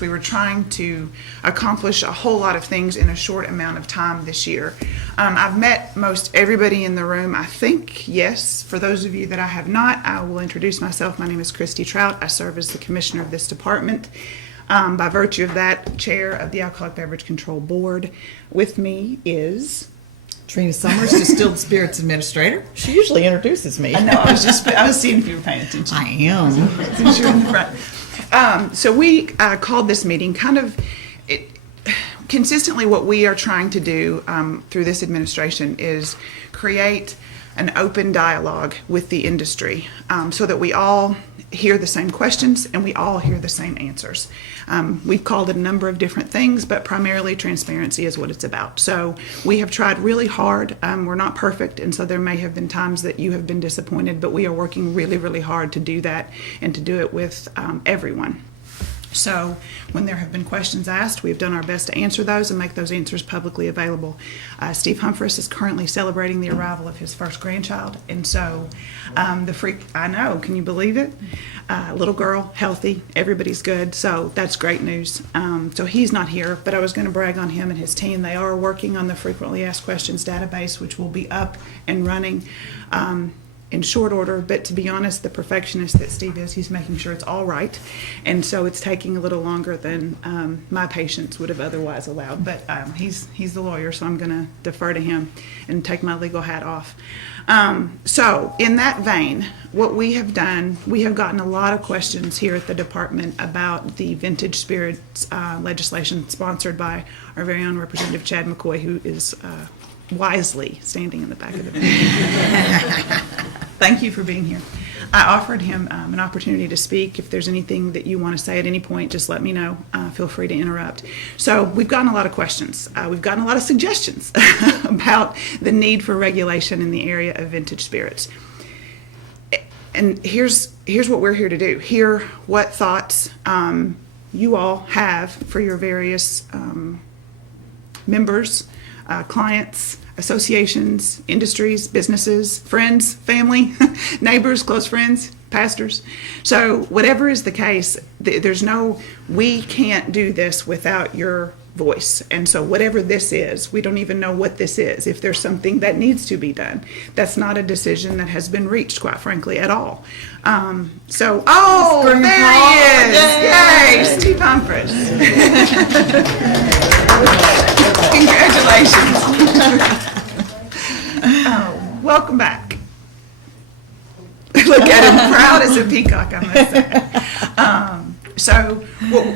We were trying to accomplish a whole lot of things in a short amount of time this year. I've met most everybody in the room, I think, yes. For those of you that I have not, I will introduce myself. My name is Trout. I serve as the commissioner of this department. By virtue of that, chair of the Alcoholic Beverage Control Board. With me is... Trina, Distilled Spirits Administrator. She usually introduces me. I know, I was seeing if you were paying attention. I am. Since you're in the front. So we called this meeting consistently what we are trying to do through this administration is create an open dialogue with the industry so that we all hear the same questions and we all hear the same answers. We've called it a number of different things, but primarily transparency is what it's about. So we have tried really hard. We're not perfect, and so there may have been times that you have been disappointed, but we are working really, really hard to do that and to do it with everyone. So when there have been questions asked, we've done our best to answer those and make those answers publicly available. Steve Humphress is currently celebrating the arrival of his first grandchild. And so I know, can you believe it? Little girl, healthy, everybody's good. So that's great news. So he's not here, but I was going to brag on him and his team. They are working on the frequently asked questions database, which will be up and running in short order, but to be honest, the perfectionist that Steve is, he's making sure it's all right, and so it's taking a little longer than my patience would have otherwise allowed, but he's the lawyer, so I'm going to defer to him and take my legal hat off. So in that vein, what we have done, we have gotten a lot of questions here at the department about the vintage spirits legislation sponsored by our very own Representative Chad McCoy, who is wisely standing in the back of the room. Thank you for being here. I offered him an opportunity to speak. If there's anything that you want to say at any point, just let me know. Feel free to interrupt. So we've gotten a lot of questions. We've gotten a lot of suggestions about the need for regulation in the area of vintage spirits. And here's what we're here to do. Hear what thoughts you all have for your various members, clients, associations, industries, businesses, friends, family, neighbors, close friends, pastors. So whatever is the case, we can't do this without your voice. And so whatever this is, we don't even know what this is. If there's something that needs to be done, that's not a decision that has been reached, quite frankly, at all. There he is. Yay, Steve Humphress. Congratulations. Welcome back. Look at him, proud as a peacock, I must say.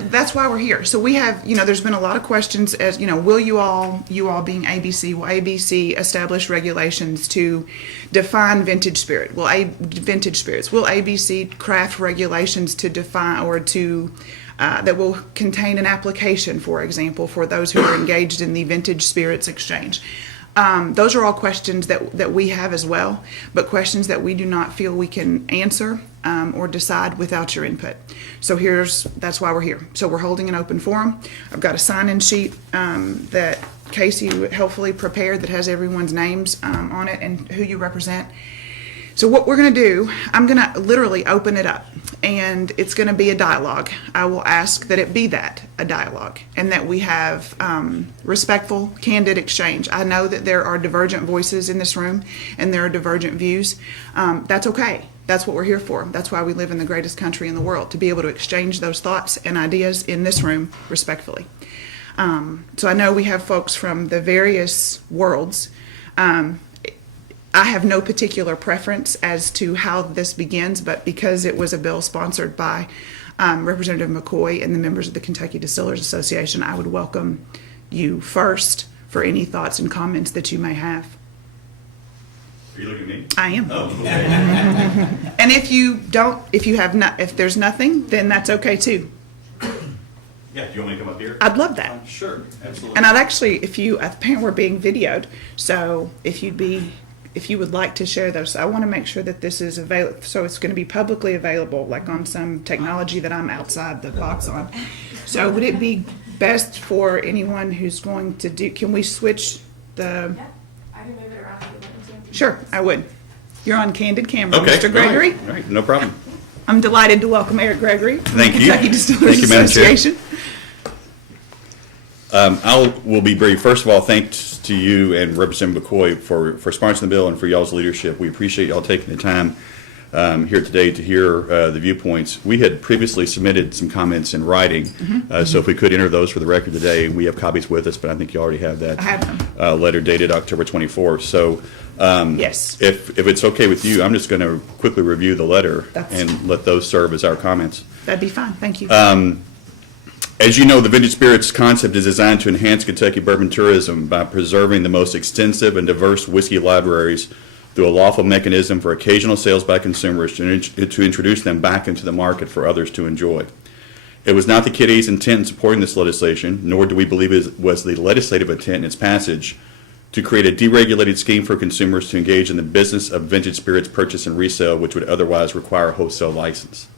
That's why we're here. So we have, there's been a lot of questions as, will you all being ABC, will ABC establish regulations to define vintage spirit? Will ABC craft regulations to define or to that will contain an application, for example, for those who are engaged in the vintage spirits exchange? Those are all questions that we have as well, but questions that we do not feel we can answer or decide without your input. So that's why we're here. So we're holding an open forum. I've got a sign-in sheet that Casey helpfully prepared that has everyone's names on it and who you represent. So what we're going to do, I'm going to literally open it up, and it's going to be a dialogue. I will ask that it be a dialogue, and that we have respectful, candid exchange. I know that there are divergent voices in this room, and there are divergent views. That's okay. That's what we're here for. That's why we live in the greatest country in the world, to be able to exchange those thoughts and ideas in this room respectfully. So I know we have folks from the various worlds. I have no particular preference as to how this begins, but because it was a bill sponsored by Representative McCoy and the members of the Kentucky Distillers Association, I would welcome you first for any thoughts and comments that you may have. Are you looking at me? I am. Oh, okay. And if there's nothing, then that's okay too. Yeah, do you want me to come up here? I'd love that. Sure, absolutely. And I'd actually, apparently we're being videoed, so if you would like to share those, I want to make sure that this is available, so it's going to be publicly available, like on some technology that I'm outside the box on. So would it be best for anyone who's going to do, can we switch the? Yeah, I can move it around if you want me to. Sure, I would. You're on candid camera, Okay, Mr. Gregory. All right, no problem. I'm delighted to welcome Eric Gregory from Thank the you. Kentucky Distillers Thank you, Madam Chair. Association. Will be brief. First of all, thanks to you and Representative McCoy for sponsoring the bill and for y'all's leadership. We appreciate y'all taking the time here today to hear the viewpoints. We had previously submitted some comments in writing, so if we could enter those for the record today. We have copies with us, but I think you already have that. I have them. Letter dated October 24th. So Yes. if it's okay with you, I'm just going to quickly review the letter and let those serve as our comments. That'd be fine. Thank you. As you know, the vintage spirits concept is designed to enhance Kentucky bourbon tourism by preserving the most extensive and diverse whiskey libraries through a lawful mechanism for occasional sales by consumers to introduce them back into the market for others to enjoy. It was not the KDA's intent in supporting this legislation, nor do we believe it was the legislative intent in its passage, to create a deregulated scheme for consumers to engage in the business of vintage spirits purchase and resale, which would otherwise require a wholesale license.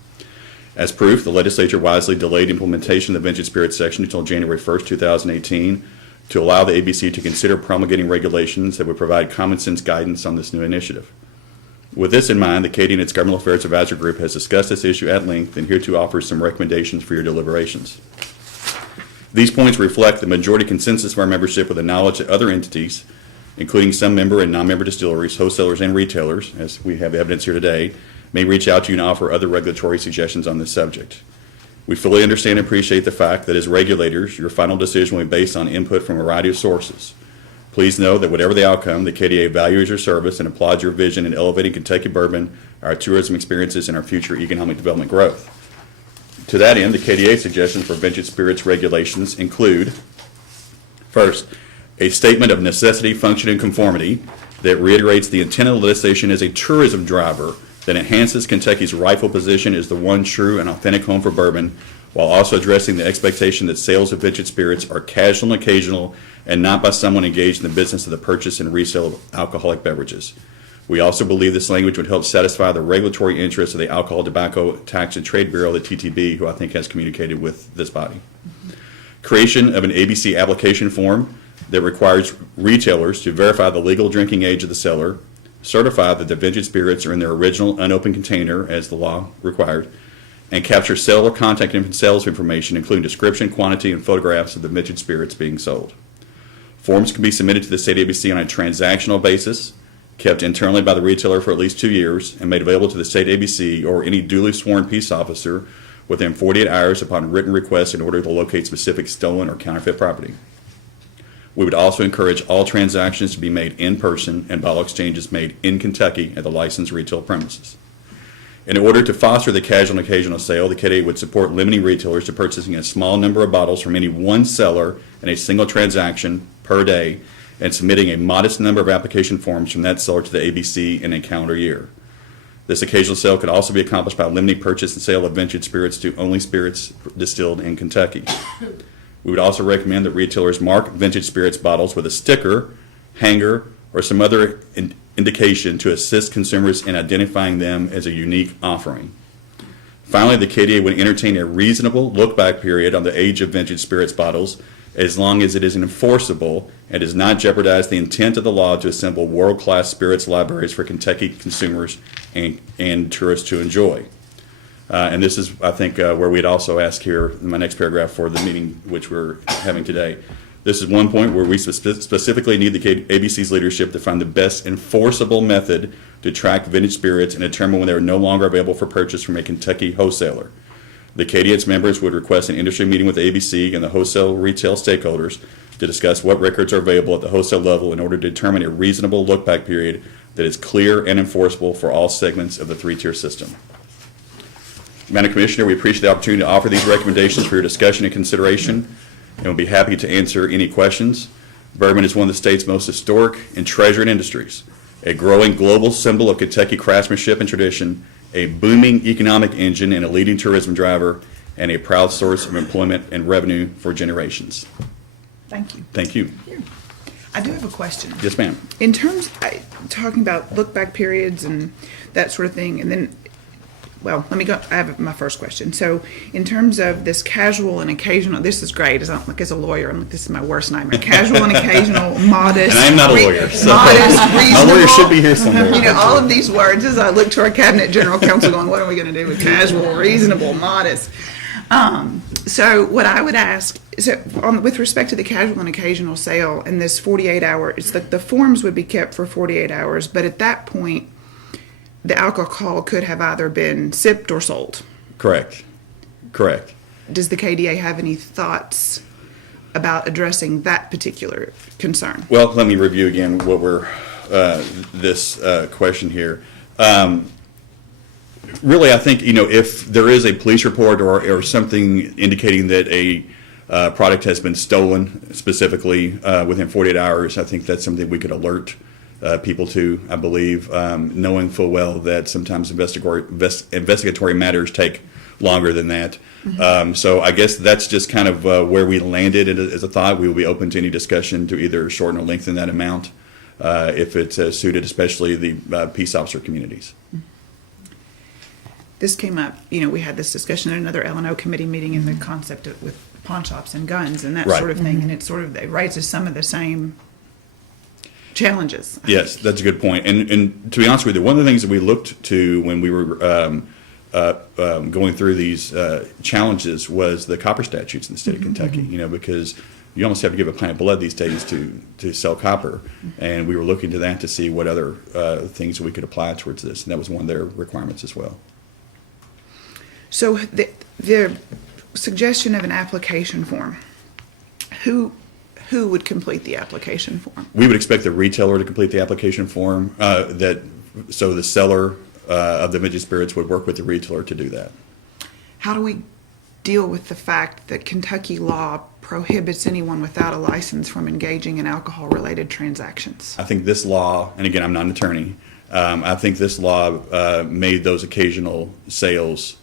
As proof, the legislature wisely delayed implementation of the vintage spirits section until January 1st, 2018, to allow the ABC to consider promulgating regulations that would provide common sense guidance on this new initiative. With this in mind, the KD and its Governmental Affairs Advisory Group has discussed this issue at length and hereto offers some recommendations for your deliberations. These points reflect the majority consensus of our membership with the knowledge that other entities, including some member and non-member distilleries, wholesalers, and retailers, as we have evidence here today, may reach out to you and offer other regulatory suggestions on this subject. We fully understand and appreciate the fact that as regulators, your final decision will be based on input from a variety of sources. Please know that whatever the outcome, the KDA values your service and applauds your vision in elevating Kentucky bourbon, our tourism experiences, and our future economic development growth. To that end, the KDA suggestions for vintage spirits regulations include, first, a statement of necessity, function, and conformity that reiterates the intent of the legislation as a tourism driver that enhances Kentucky's rightful position as the one true and authentic home for bourbon, while also addressing the expectation that sales of vintage spirits are casual and occasional and not by someone engaged in the business of the purchase and resale of alcoholic beverages. We also believe this language would help satisfy the regulatory interests of the Alcohol, Tobacco, Tax, and Trade Bureau, the TTB, who I think has communicated with this body. Creation of an ABC application form that requires retailers to verify the legal drinking age of the seller, certify that the vintage spirits are in their original unopened container as the law required, and capture seller contact and sales information, including description, quantity, and photographs of the vintage spirits being sold. Forms can be submitted to the state ABC on a transactional basis, kept internally by the retailer for at least 2 years, and made available to the state ABC or any duly sworn peace officer within 48 hours upon written request in order to locate specific stolen or counterfeit property. We would also encourage all transactions to be made in person and bottle exchanges made in Kentucky at the licensed retail premises. In order to foster the casual and occasional sale, the KDA would support limiting retailers to purchasing a small number of bottles from any one seller in a single transaction per day and submitting a modest number of application forms from that seller to the ABC in a calendar year. This occasional sale could also be accomplished by limiting purchase and sale of vintage spirits to only spirits distilled in Kentucky. We would also recommend that retailers mark vintage spirits bottles with a sticker, hanger, or some other indication to assist consumers in identifying them as a unique offering. Finally, the KDA would entertain a reasonable look-back period on the age of vintage spirits bottles as long as it is enforceable and does not jeopardize the intent of the law to assemble world-class spirits libraries for Kentucky consumers and tourists to enjoy. And this is, I think, where we'd also ask here in my next paragraph for the meeting which we're having today. This is one point where we specifically need the ABC's leadership to find the best enforceable method to track vintage spirits and determine when they are no longer available for purchase from a Kentucky wholesaler. The KD and its members would request an industry meeting with the ABC and the wholesale retail stakeholders to discuss what records are available at the wholesale level in order to determine a reasonable look-back period that is clear and enforceable for all segments of the three-tier system. Madam Commissioner, we appreciate the opportunity to offer these recommendations for your discussion and consideration, and we'll be happy to answer any questions. Bourbon is one of the state's most historic and treasured industries, a growing global symbol of Kentucky craftsmanship and tradition, a booming economic engine and a leading tourism driver, and a proud source of employment and revenue for generations. Thank you. Thank you. I do have a question. Yes, ma'am. In terms, talking about look-back periods and that sort of thing, and then well, let me go, I have my first question. So in terms of this casual and occasional, this is great, as a lawyer, this is my worst nightmare. Casual and occasional, modest. And I am not a lawyer, so modest, my reasonable. lawyer should be here somewhere. You know, all of these words, as I look to our cabinet general counsel going, what are we going to do with casual, reasonable, modest? So what I would ask is that with respect to the casual and occasional sale and this 48 hour, it's that the forms would be kept for 48 hours, but at that point, the alcohol could have either been sipped or sold. Correct. Does the KDA have any thoughts about addressing that particular concern? Well, let me review again what we're, this question here. Really, I think, if there is a police report or something indicating that a product has been stolen specifically within 48 hours, I think that's something we could alert people to, I believe, knowing full well that sometimes investigatory matters take longer than that. Mm-hmm. So I guess that's just kind of where we landed as a thought. We will be open to any discussion to either shorten or lengthen that amount if it's suited, especially the peace officer communities. This came up, we had this discussion at another L&O committee meeting in the concept of, with pawn shops and guns and that Right. sort of thing, and it raises some of the same challenges. Yes, that's a good point. And to be honest with you, one of the things that we looked to when we were going through these challenges was the copper statutes in the state of Kentucky, because you almost have to give a pint of blood these days to sell copper. And we were looking to that to see what other things we could apply towards this. And that was one of their requirements as well. So the suggestion of an application form, who would complete the application form? We would expect the retailer to complete the application form, so the seller of the vintage spirits would work with the retailer to do that. How do we deal with the fact that Kentucky law prohibits anyone without a license from engaging in alcohol-related transactions? I think this law, and again, I'm not an attorney, I think this law made those occasional sales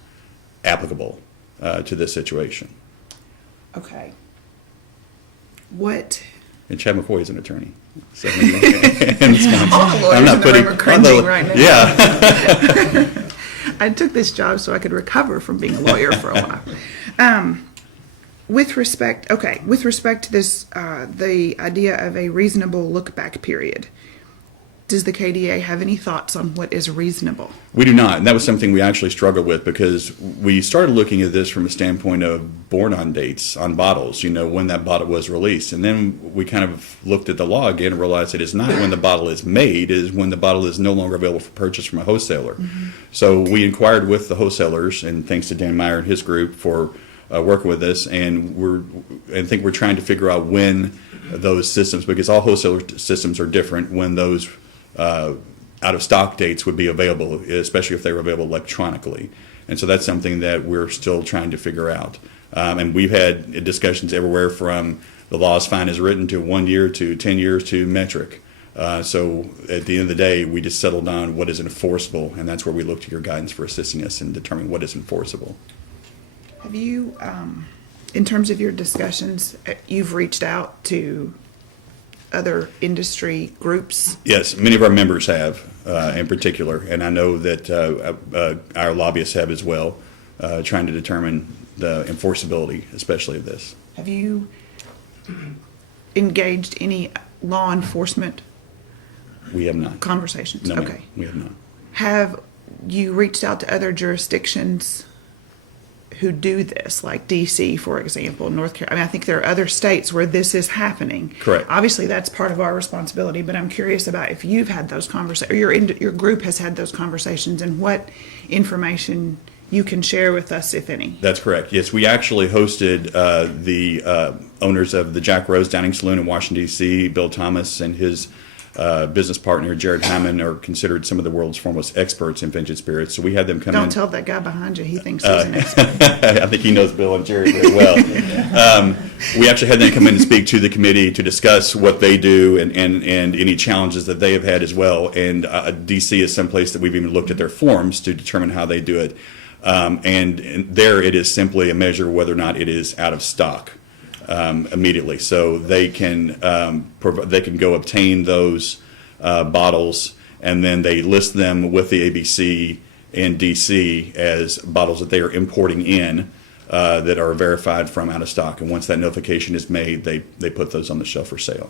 applicable to this situation. Okay. What? And Chad McCoy is an attorney. So, and All the lawyers in the room are cringing right now. Yeah. I took this job so I could recover from being a lawyer for a while. With respect to this, the idea of a reasonable look-back period, does the KDA have any thoughts on what is reasonable? We do not, and that was something we actually struggled with because we started looking at this from a standpoint of born-on dates on bottles, when that bottle was released. And then we kind of looked at the law again and realized it is not when the bottle is made, it is when the bottle is no longer available for purchase from a wholesaler. Mm-hmm. So we inquired with the wholesalers, and thanks to Dan Meyer and his group for working with us, and I think we're trying to figure out when those systems, because all wholesaler systems are different, when those out-of-stock dates would be available, especially if they were available electronically. And so that's something that we're still trying to figure out. And we've had discussions everywhere from the law is fine as written to 1 year to 10 years to metric. So at the end of the day, we just settled on what is enforceable, and that's where we look to your guidance for assisting us in determining what is enforceable. Have you, in terms of your discussions, you've reached out to other industry groups? Yes, many of our members have, in particular, and I know that our lobbyists have as well, trying to determine the enforceability, especially of this. Have you engaged any law enforcement We have not. conversations? No, Okay. we have not. Have you reached out to other jurisdictions who do this, like DC, for example, North Carolina? I mean, I think there are other states where this is happening. Correct. Obviously, that's part of our responsibility, but I'm curious about if you've had those conversations, or your group has had those conversations, and what information you can share with us, if any. That's correct. Yes, we actually hosted the owners of the Jack Rose Dining Saloon in Washington, D.C., Bill Thomas and his business partner, Jared Hyman, are considered some of the world's foremost experts in vintage spirits. So we had them come in. Don't tell that guy behind you. He thinks he's an expert. I think he knows Bill and Jared very well. We actually had them come in and speak to the committee to discuss what they do and any challenges that they have had as well. And D.C. is someplace that we've even looked at their forms to determine how they do it. And there it is simply a measure of whether or not it is out of stock immediately. So they can go obtain those bottles, and then they list them with the ABC in DC as bottles that they are importing in that are verified from out of stock. And once that notification is made, they put those on the shelf for sale.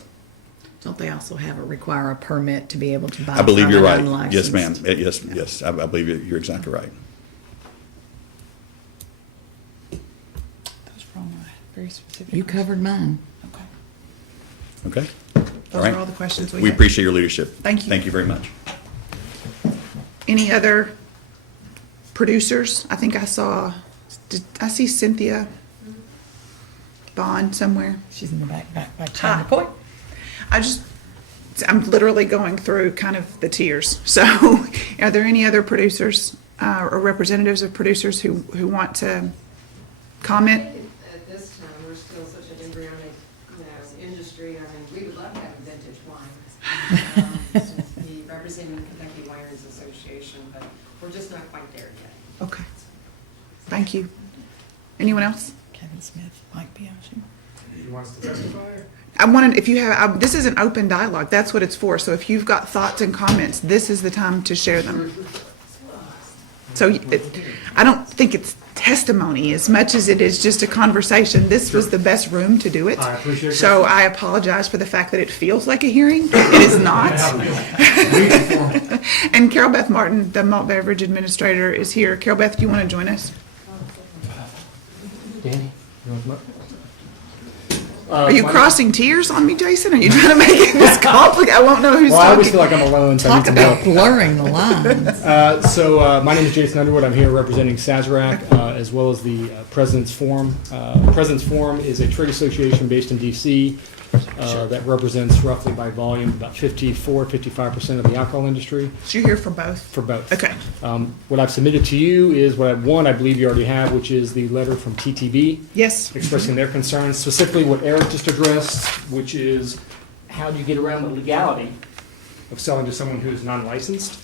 Don't they also require a permit to be able to buy? I believe from you're an right. Yes, ma'am. unlicensed? Yes. I believe you're exactly right. Those are all my very specific. You covered mine. Okay. Okay? All Those right. are all the questions We we have. appreciate your leadership. Thank you. Thank you very much. Any other producers? I think I see Cynthia Bond somewhere. She's in the back by Hi. China Point. I'm literally going through kind of the tiers. So are there any other producers or representatives of producers who want to comment? At this time, we're still such an embryonic, industry. I mean, we would love to have a vintage wine. Be representing the Kentucky Wineries Association, but we're just not quite there yet. Okay. Thank you. Anyone else? Kevin Smith, Mike Biaggi. You want us to testify? I wanted, if you have, this is an open dialogue. That's what it's for. So if you've got thoughts and comments, this is the time to share them. So I don't think it's testimony as much as it is just a conversation. This was the best room to do it. I appreciate that. So I apologize for the fact that it feels like a hearing. It is not. And Carol Beth Martin, the Malt Beverage Administrator, is here. Carol Beth, do you want to join us? Danny, you want to come up? Are you crossing tears on me, Jason? Are you trying to make it this complicated? I won't know who's Well, I always talking. feel like I'm alone, so I Talk need some help. about blurring the lines. So my name is Jason Underwood. I'm here representing Sazerac as well as the President's Forum. President's Forum is a trade association based in D.C. That represents roughly by volume about 55% of the alcohol industry So you're here for both? for both. Okay. What I've submitted to you is what I believe you already have, which is the letter from TTB. Yes. Expressing their concerns, specifically what Eric just addressed, which is how do you get around the legality of selling to someone who's non-licensed?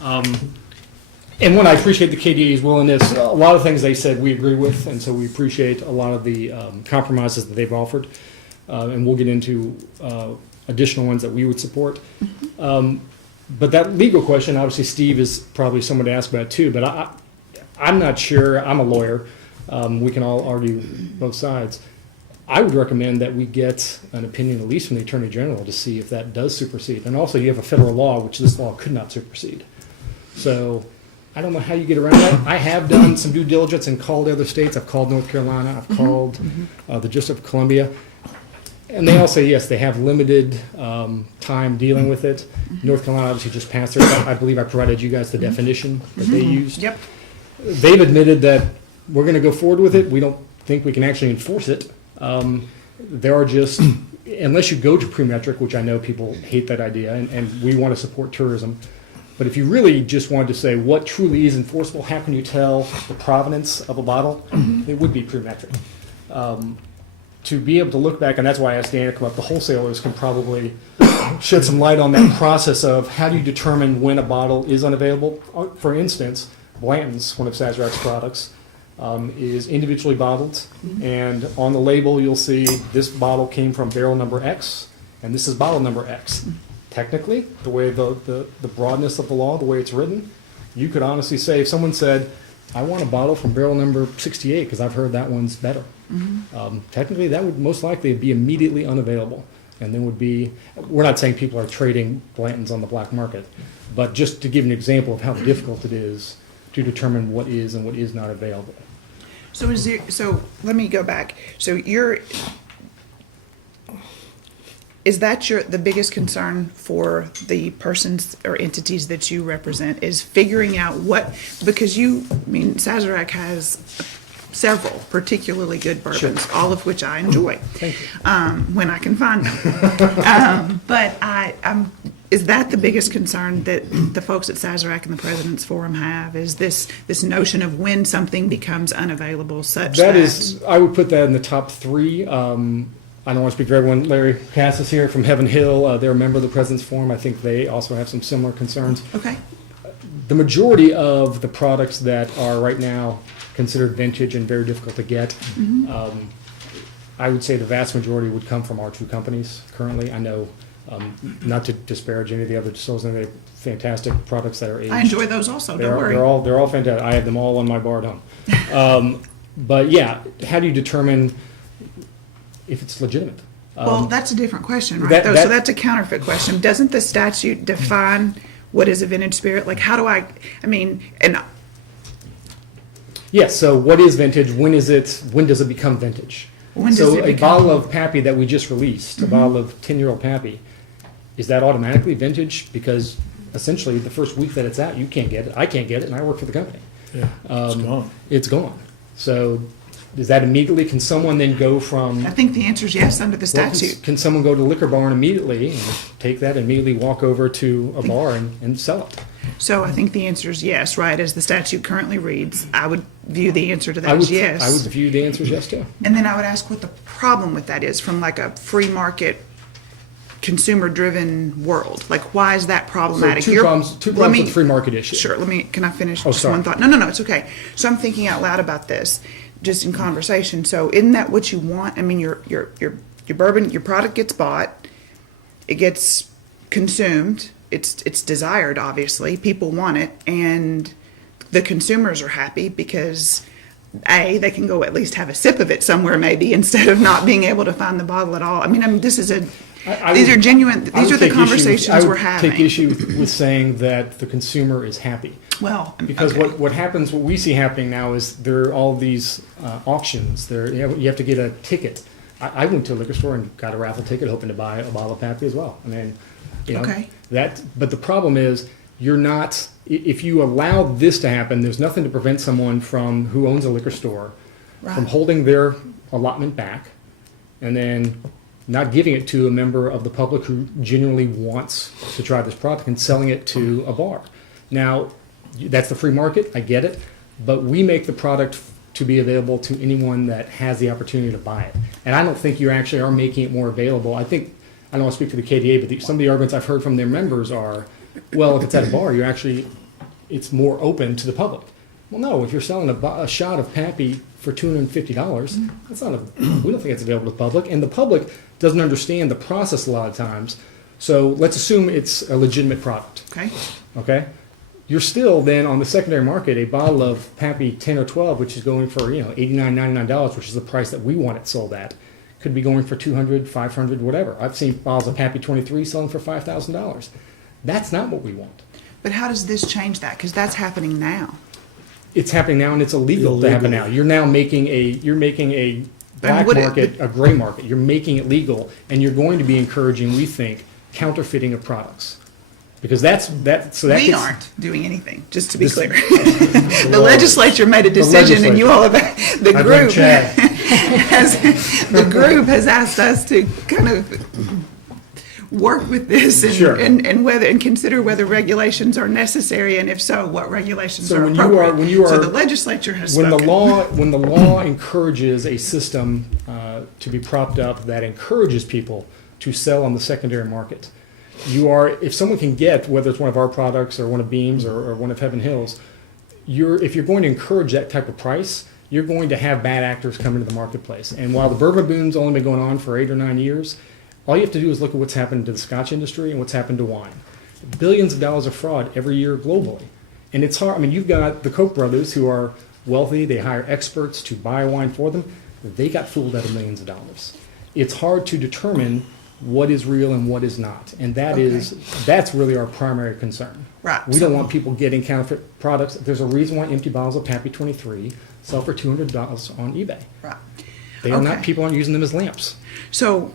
And when I appreciate the KDA's willingness, a lot of things they said we agree with, and so we appreciate a lot of the compromises that they've offered. And we'll get into additional ones that we would support. But that legal question, obviously Steve is probably someone to ask about too, but I'm not sure. I'm a lawyer. We can all argue both sides. I would recommend that we get an opinion, at least from the Attorney General, to see if that does supersede. And also, you have a federal law, which this law could not supersede. So I don't know how you get around that. I have done some due diligence and called other states. I've called North Carolina. I've called the District of Columbia. And they all say, yes, they have limited time dealing with it. North Carolina obviously just passed their, I believe I provided you guys the definition that they used. Yep. They've admitted that we're going to go forward with it. We don't think we can actually enforce it. There are just, unless you go to pre-metric, which I know people hate that idea, and we want to support tourism. But if you really just wanted to say what truly is enforceable, how can you tell the provenance of a bottle? It would be pre-metric. To be able to look back, and that's why I asked Dan to come up, the wholesalers can probably shed some light on that process of how do you determine when a bottle is unavailable. For instance, Blanton's, one of Sazerac's products, is individually bottled, and on the label you'll see this bottle came from barrel number X, and this is bottle number X. Technically, the way the broadness of the law, the way it's written, you could honestly say, if someone said, I want a bottle from barrel number 68 because I've heard that one's better. Technically, that would most likely be immediately unavailable. And then would be, we're not saying people are trading Blanton's on the black market, but just to give an example of how difficult it is to determine what is and what is not available. So so let me go back. So is that the biggest concern for the persons or entities that you represent, is figuring out because Sazerac has several particularly good bourbons, all of which I enjoy. Thank you. When I can find them. But is that the biggest concern that the folks at Sazerac and the President's Forum have? Is this notion of when something becomes unavailable such that... That is, I would put that in the top three. I don't want to speak for everyone. Larry Cass is here from Heaven Hill. They're a member of the President's Forum. I think they also have some similar concerns. Okay. The majority of the products that are right now considered vintage and very difficult to get, I would say the vast majority would come from our two companies currently. I know Not to disparage any of the other distills, and they're fantastic products that are aged. I enjoy those also, don't worry. They're all fantastic. I have them all on my bar at home. But yeah, how do you determine if it's legitimate? Well, that's a different question, right? that- though? that- So that's a counterfeit question. Doesn't the statute define what is a vintage spirit? Like, how do I mean, and Yes, so what is vintage? When does it become vintage? When does So it a become- bottle of Pappy that we just released, a bottle of 10-year-old Pappy, is that automatically vintage? Because essentially the first week that it's out, you can't get it, I can't get it, and I work for the company. Yeah, it's gone. It's gone. So is that immediately, can someone then go from? I think the answer is yes under the Well, statute. Can someone go to Liquor Barn immediately and take that and immediately walk over to a bar and sell it? So I think the answer is yes, right? As the statute currently reads, I would view the answer to I that would, as yes. I would view the answer as yes too. And then I would ask what the problem with that is from like a free market, consumer-driven world. Like, why is that So problematic? two You're- problems let with me- the free market issue. Sure, can I finish Oh, just sorry. one thought? No, it's okay. So I'm thinking out loud about this, just in conversation. So isn't that what you want? I mean, your bourbon, your product gets bought, it gets consumed, it's desired, obviously, people want it, and the consumers are happy because they can go at least have a sip of it somewhere maybe instead of not being able to find the bottle at all. I mean, these are genuine, I these would are the take issue with- conversations we're I having. would take issue with saying that the consumer is happy. Well, Because okay. what happens, what we see happening now is there are all these auctions. You have to get a ticket. I went to a liquor store and got a raffle ticket hoping to buy a bottle of Pappy as well. I mean, Okay. but the problem is you're not, if you allow this to happen, there's nothing to prevent someone from, who owns a liquor store, from Right. holding their allotment back and then not giving it to a member of the public who genuinely wants to try this product and selling it to a bar. Now, that's the free market, I get it, but we make the product to be available to anyone that has the opportunity to buy it. And I don't think you actually are making it more available. I don't want to speak for the KDA, but some of the arguments I've heard from their members are, well, if it's at a bar, it's more open to the public. Well, no, if you're selling a shot of Pappy for $250, we don't think it's available to the public, and the public doesn't understand the process a lot of times. So let's assume it's a legitimate product, Okay. okay? You're still then on the secondary market, a bottle of Pappy 10 or 12, which is going for, $89, $99, which is the price that we want it sold at, could be going for $200, $500, whatever. I've seen bottles of Pappy 23 selling for $5,000. That's not what we want. But how does this change that? Because that's happening now. It's happening now, and it's illegal to happen now. You're now making a black what market, a gray market. You're making it legal, and you're going to be encouraging, we think, counterfeiting of products. Because that We gets- aren't doing anything, just to be clear. The legislature made a decision and you legislature. all have, the I blame group Chad. the group has asked us to kind of work with this Sure. and consider whether regulations are necessary, and if so, what regulations So are when you appropriate. when you So are- the legislature has when spoken. the law encourages a system to be propped up that encourages people to sell on the secondary market, if someone can get, whether it's one of our products or one of Beam's or one of Heaven Hills, if you're going to encourage that type of price, you're going to have bad actors come into the marketplace. And while the bourbon boom's only been going on for 8 or 9 years, all you have to do is look at what's happened to the Scotch industry and what's happened to wine. Billions of dollars of fraud every year globally. And it's hard. I mean, you've got the Koch brothers who are wealthy. They hire experts to buy wine for them. They got fooled out of millions of dollars. It's hard to determine what is real and what is not. And that's really our primary concern. Right. We don't want people getting counterfeit products. There's a reason why empty bottles of Pappy 23 sell for $200 on eBay. Right. They are not, Okay. people aren't using them as lamps. So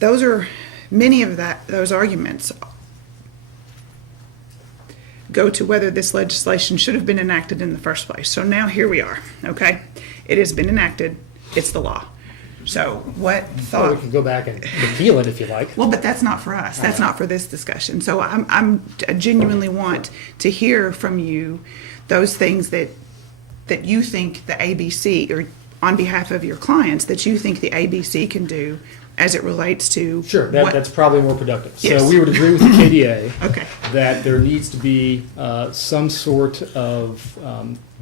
those are, many of those arguments go to whether this legislation should have been enacted in the first place. So now here we are, okay? It has been enacted, it's the law. So what Or we thought, can go back and repeal it if you like. well, but that's not for us, that's not for this discussion. So I genuinely want to hear from you those things that you think the ABC, or on behalf of your clients, that you think the ABC can do as it relates to. Sure, what- that's probably more productive. Yes. So we would agree with the KDA Okay. that there needs to be some sort of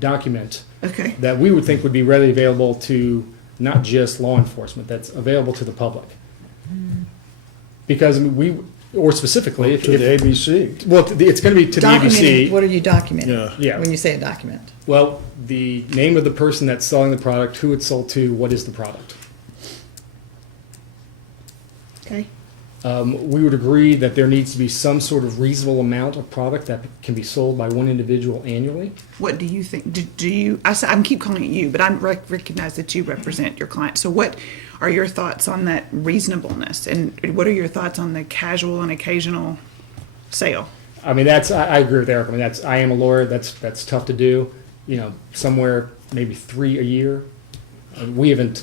document Okay, that we would think would be readily available to not just law enforcement, that's available to the public. Because I mean, or specifically, To the ABC. well, it's going to be to the Documenting, what ABC. are you documenting? Yeah. Yeah. When you say a document? Well, the name of the person that's selling the product, who it's sold to, what is the product. Okay. We would agree that there needs to be some sort of reasonable amount of product that can be sold by one individual annually. What do you think? Do you? I keep calling it you, but I recognize that you represent your client. So, what are your thoughts on that reasonableness, and what are your thoughts on the casual and occasional sale? I mean, I agree with Eric. I mean, I am a lawyer. That's tough to do. You know, somewhere maybe 3 a year. We haven't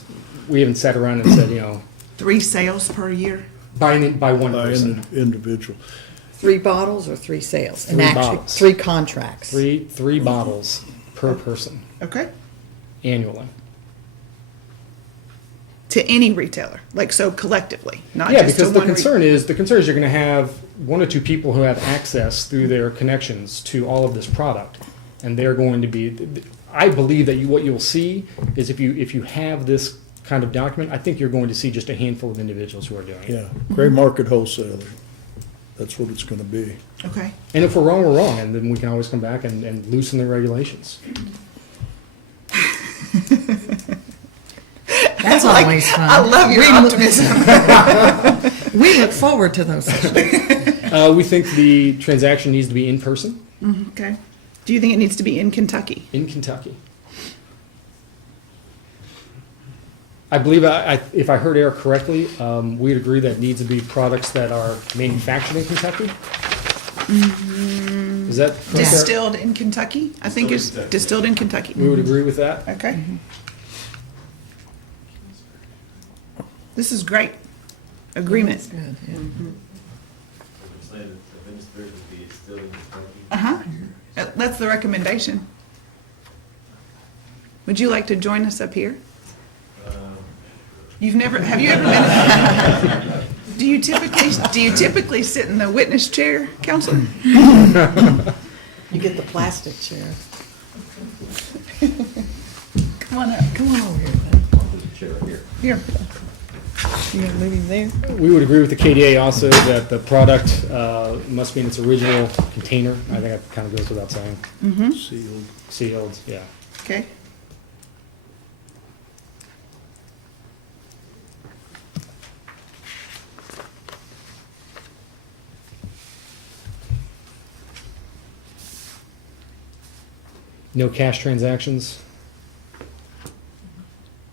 sat around and said, you know, 3 sales per year. by one By person. individual. 3 bottles or 3 sales? And 3 actually, bottles. 3 contracts? Three bottles per person Okay. annually. To any retailer, like so collectively, not Yeah, just because to the one. concern is you're going to have 1 or 2 people who have access through their connections to all of this product, and they're going to be. I believe that what you'll see is if you have this kind of document, I think you're going to see just a handful of individuals who are doing it. Yeah, gray market wholesaler. That's what it's gonna be. Okay. And if we're wrong, we're wrong, and then we can always come back and loosen the regulations. That's always fun. I love your optimism. We look forward to those sessions. We think the transaction needs to be in person Okay. Do you think it needs to be in Kentucky? in Kentucky. I believe, if I heard Eric correctly, we'd agree that it needs to be products that are manufactured in Kentucky? Is that correct, Eric? Distilled in Kentucky? I think it's distilled in Kentucky. We would agree with that? Okay. This is great. Agreement. Good, yeah. Uh-huh. That's the recommendation. Would you like to join us up here? Have you ever been? Do you typically sit in the witness chair, Counsel? You get the plastic chair. Come on up. Come on over here, Ben. Here. You gonna leave him there? We would agree with the KDA also that the product must be in its original container. I think that kind of goes without saying. Sealed. Sealed, yeah. Okay. No cash transactions.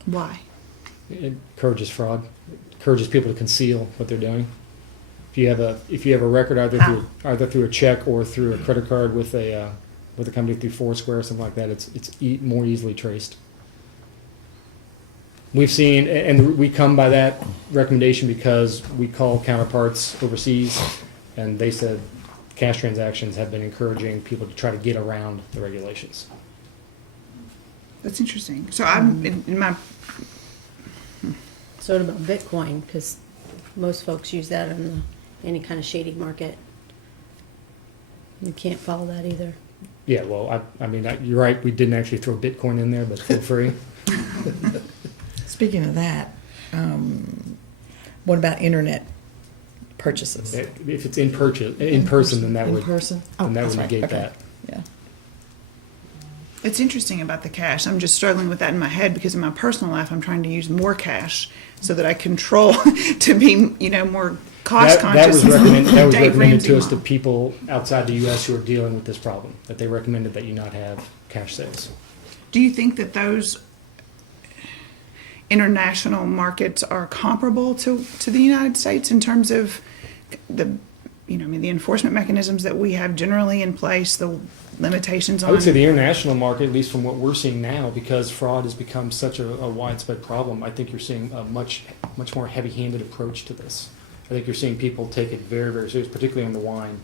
Why? It encourages fraud. Encourages people to conceal what they're doing. If you have a record either through a check or through a credit card with a company through Foursquare or something like that, it's more easily traced. We've seen, and we come by that recommendation because we call counterparts overseas, and they said cash transactions have been encouraging people to try to get around the regulations. That's interesting. So I'm in my. So what about Bitcoin? Because most folks use that in any kind of shady market. You can't follow that either. Yeah, well, I mean, you're right. We didn't actually throw Bitcoin in there, but feel free. Speaking of that, what about internet purchases? If it's in person, then that In would person? Oh, then that that's would right. negate Okay. that. Yeah. It's interesting about the cash. I'm just struggling with that in my head because in my personal life, I'm trying to use more cash so that I control to be, more cost conscious. That was Dave recommended Ramsey to us to mom. people outside the U.S. who are dealing with this problem. That they recommended that you not have cash sales. Do you think that those international markets are comparable to the United States in terms of the enforcement mechanisms that we have generally in place, the limitations on? I would say the international market, at least from what we're seeing now, because fraud has become such a widespread problem, I think you're seeing a much more heavy-handed approach to this. I think you're seeing people take it very, very serious, particularly in the wine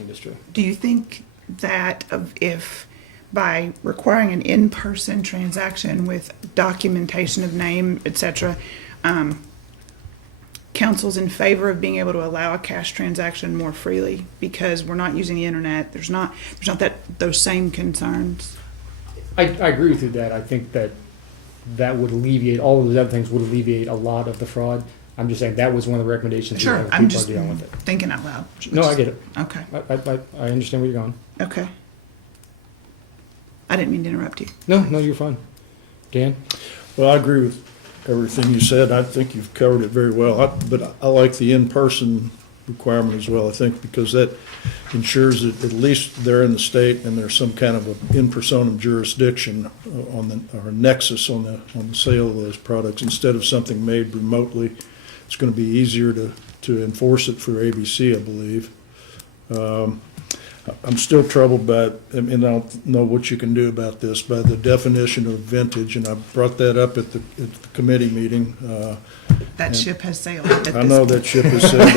industry. Do you think that if by requiring an in-person transaction with documentation of name, etc., Council's in favor of being able to allow a cash transaction more freely because we're not using the internet? There's not those same concerns. I agree with you that I think that would alleviate all of those other things would alleviate a lot of the fraud. I'm just saying that was one of the recommendations. Sure, that I'm people are just dealing with it. thinking out loud. No, I get it. Okay, I understand where you're going. okay. I didn't mean to interrupt you. No, you're fine. Dan? Well, I agree with everything you said. I think you've covered it very well. But I like the in-person requirement as well, I think, because that ensures that at least they're in the state and there's some kind of a in personam jurisdiction or nexus on the sale of those products instead of something made remotely. It's going to be easier to enforce it for ABC, I believe. I'm still troubled by, and I don't know what you can do about this, by the definition of vintage, and I brought that up at the committee meeting. That ship has sailed at this I know point. that ship has sailed,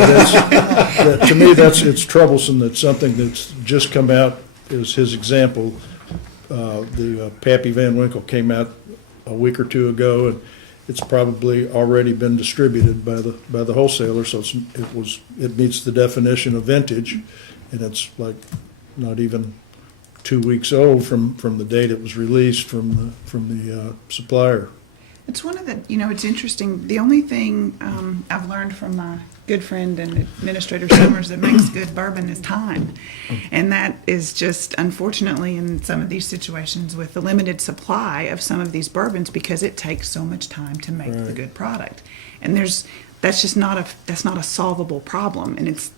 but to me, it's troublesome that something that's just come out, is his example, the Pappy Van Winkle came out a week or two ago, and it's probably already been distributed by the wholesaler, so it meets the definition of vintage, and it's like not even 2 weeks old from the date it was released from the supplier. It's one of the, it's interesting. The only thing I've learned from my good friend and Administrator Summers that makes good bourbon is time. And that is just, unfortunately, in some of these situations with the limited supply of some of these bourbons, because it takes so much time to make the Right. good product. And that's just not a solvable problem. And it's,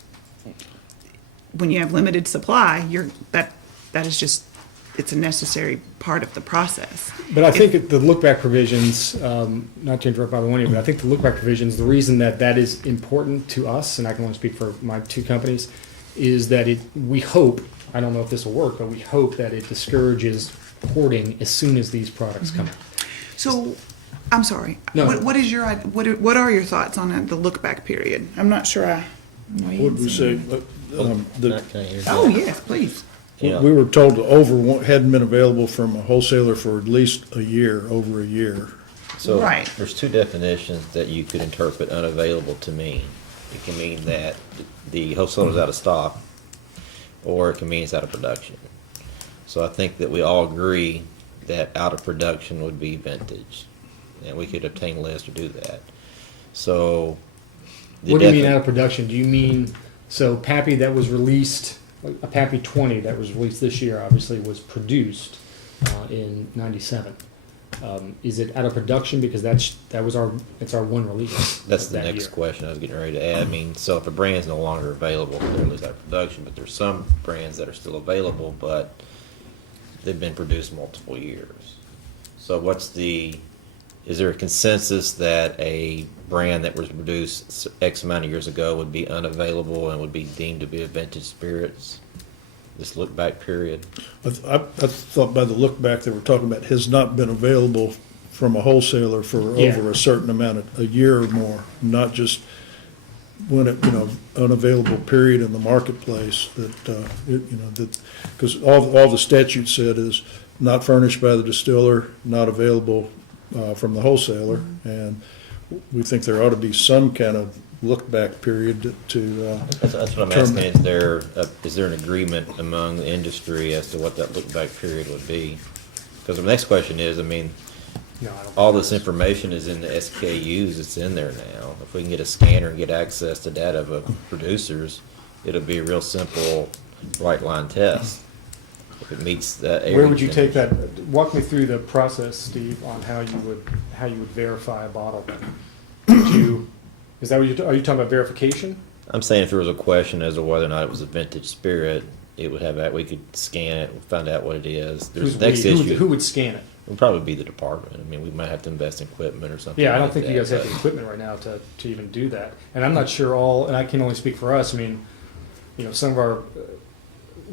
when you have limited supply, that is just, it's a necessary part of the process. But I think that the look-back provisions, not to interrupt either one of you, but I think the look-back provisions, the reason that is important to us, and I can only speak for my two companies, is that we hope, I don't know if this will work, but we hope that it discourages hoarding as soon as these products come out. So, I'm sorry. No. What are your thoughts on the look-back period? I'm not sure I. What did we say? Oh, yes, please. Yeah. We were told hadn't been available from a wholesaler for at least over a year. So Right. there's two definitions that you could interpret unavailable to mean. It can mean that the wholesaler's out of stock, or it can mean it's out of production. So I think that we all agree that out of production would be vintage, and we could obtain lists to do that. So. What do you mean out of production? Do you mean, so Pappy that was released, like a Pappy 20 that was released this year, obviously was produced in '97. Is it out of production because it's our one release? That's of the that next year? question I was getting ready to add. I mean, so if a brand's no longer available, clearly it's out of production, but there's some brands that are still available, but they've been produced multiple years. So is there a consensus that a brand that was produced X amount of years ago would be unavailable and would be deemed to be a vintage spirits? This look back period? I thought by the look back they were talking about has not been available from a wholesaler for Yeah. over a certain amount of a year or more, not just when unavailable period in the marketplace because all the statute said is not furnished by the distiller, not available from the wholesaler, and we think there ought to be some kind of look-back period to That's what I'm asking. Is there an agreement among the industry as to what that look-back period would be? Because the next question is, I mean, No, I don't. all this information is in the SKUs. It's in there now. If we can get a scanner and get access to data of producers, it'll be a real simple right line test. If it meets that area. Where would you take that? Walk me through the process, Steve, on how you would verify a bottle. Is that what are you talking about verification? I'm saying if there was a question as to whether or not it was a vintage spirit, it would have that. We could scan it, find out what it is. There's the next issue. Who would scan it? It would probably be the department. I mean, we might have to invest in equipment or something. Yeah, I don't like think you that, guys have but- the equipment right now to even do that. And I'm not sure and I can only speak for us. I mean, some of our,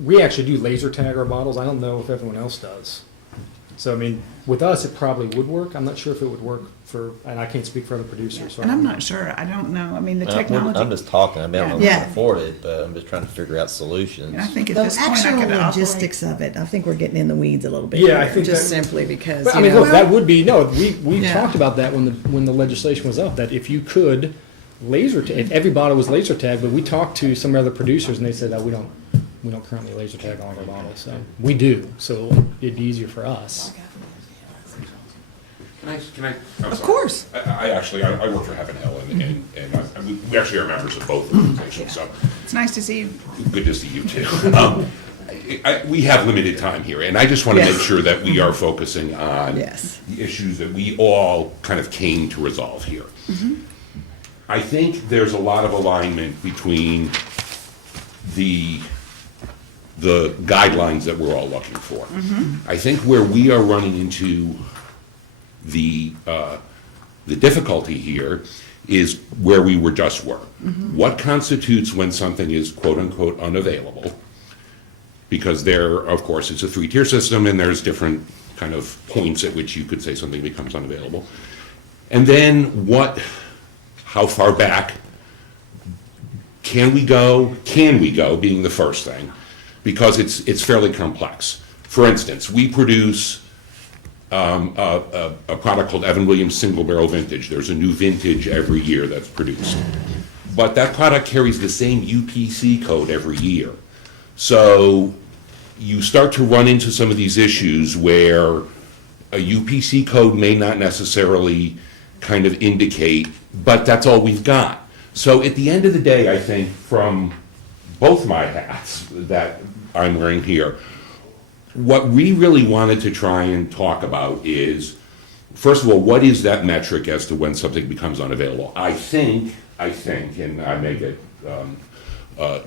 we actually do laser tag our bottles. I don't know if everyone else does. So, I mean, with us, it probably would work. I'm not sure if it would work and I can't speak for other producers. So And I I'm don't not sure. I don't know. I mean, the I'm technology. just talking. I mean, I don't know if we Yeah. can afford it, but I'm just trying to figure out solutions. And I think at The this point I actual could operate. logistics of it, I think we're getting in the weeds a little bit. Yeah, I here, think just that- simply because But, I mean, look, that would be we Yeah. talked about that when the legislation was up. That if you could laser tag, if every bottle was laser tagged, but we talked to some other producers and they said that we don't currently laser tag all of our bottles. So we do, so it'd be easier for us. Can I? I'm Of sorry. course. I actually, I work for Heaven Hill, and we actually are members of both organizations, so It's nice to see you. good to see you too. We have limited time here, and I just want to Yes. make sure that we are focusing on Yes. the issues that we all kind of came to resolve here. I think there's a lot of alignment between the guidelines that we're all looking for. I think where we are running into the difficulty here is where we were just were. What constitutes when something is quote-unquote unavailable? Because there, of course, it's a three-tier system, and there's different kind of points at which you could say something becomes unavailable. And then how far back can we go? Can we go, being the first thing, because it's fairly complex. For instance, we produce a product called Evan Williams Single Barrel Vintage. There's a new vintage every year that's produced. But that product carries the same UPC code every year. So you start to run into some of these issues where a UPC code may not necessarily kind of indicate, but that's all we've got. So at the end of the day, I think from both my hats that I'm wearing here, what we really wanted to try and talk about is, first of all, what is that metric as to when something becomes unavailable? I think, and I may get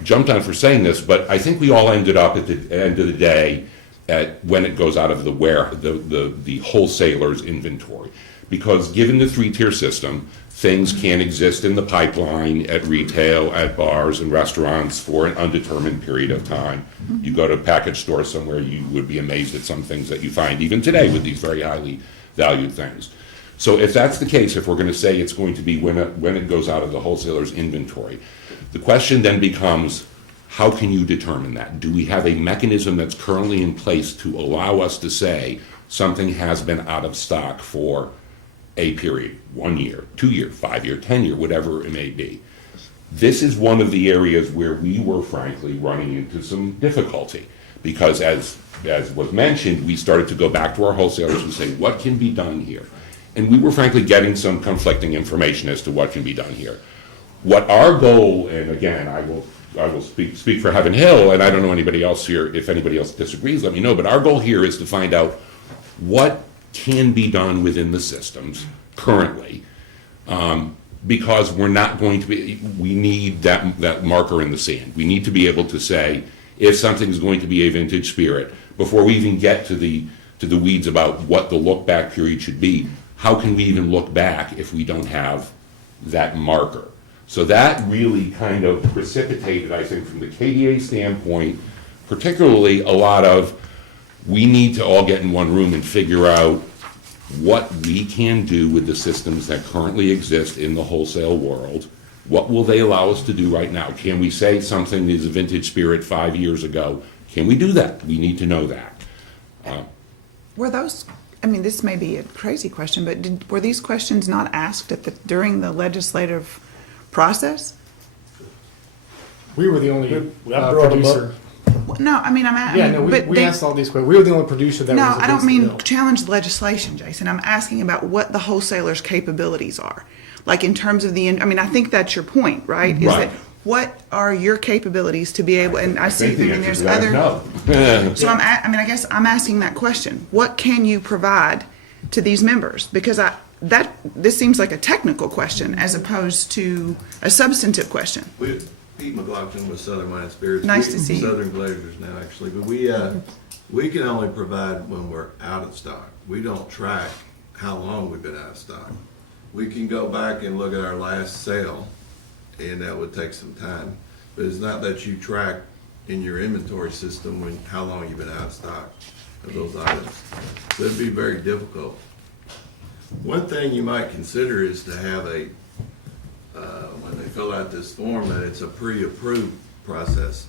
jumped on for saying this, but I think we all ended up at the end of the day at when it goes out of the wholesaler's inventory. Because given the three-tier system, things can exist in the pipeline at retail, at bars and restaurants for an undetermined period of time. You go to a package store somewhere, you would be amazed at some things that you find even today with these very highly valued things. So if that's the case, if we're going to say it's going to be when it goes out of the wholesaler's inventory, the question then becomes, how can you determine that? Do we have a mechanism that's currently in place to allow us to say something has been out of stock for a period, 1 year, 2 year, 5 year, 10 year, whatever it may be? This is one of the areas where we were frankly running into some difficulty because as was mentioned, we started to go back to our wholesalers and say, what can be done here? And we were frankly getting some conflicting information as to what can be done here. What our goal, and again, I will speak for Heaven Hill, and I don't know anybody else here, if anybody else disagrees, let me know, but our goal here is to find out what can be done within the systems currently, because we're not going to be, we need that marker in the sand. We need to be able to say if something's going to be a vintage spirit, before we even get to the weeds about what the look back period should be, how can we even look back if we don't have that marker? So that really kind of precipitated, I think, from the KDA standpoint, particularly a lot of, we need to all get in one room and figure out what we can do with the systems that currently exist in the wholesale world. What will they allow us to do right now? Can we say something is a vintage spirit 5 years ago? Can we do that? We need to know that. Were those, I mean, this may be a crazy question, but were these questions not asked during the legislative process? We were the only I brought 'em up. producer. No, I mean, Yeah, no, we asked all these questions. We were the only producer that No, was I don't against the mean bill. challenge the legislation, Jason. I'm asking about what the wholesaler's capabilities are. Like in terms of I mean, I think that's your point, right? Is Right. that what are your capabilities to be able, and I see, I think the mean, answer there's to that is other. no. So I mean, I guess I'm asking that question. What can you provide to these members? Because this seems like a technical question as opposed to a substantive question. Pete McLaughlin with Southern Wine and Spirits. Nice to see you. Southern Glazers now, actually, but we can only provide when we're out of stock. We don't track how long we've been out of stock. We can go back and look at our last sale, and that would take some time. But it's not that you track in your inventory system how long you've been out of stock of those items. So it'd be very difficult. One thing you might consider is to have when they fill out this form, that it's a pre-approved process.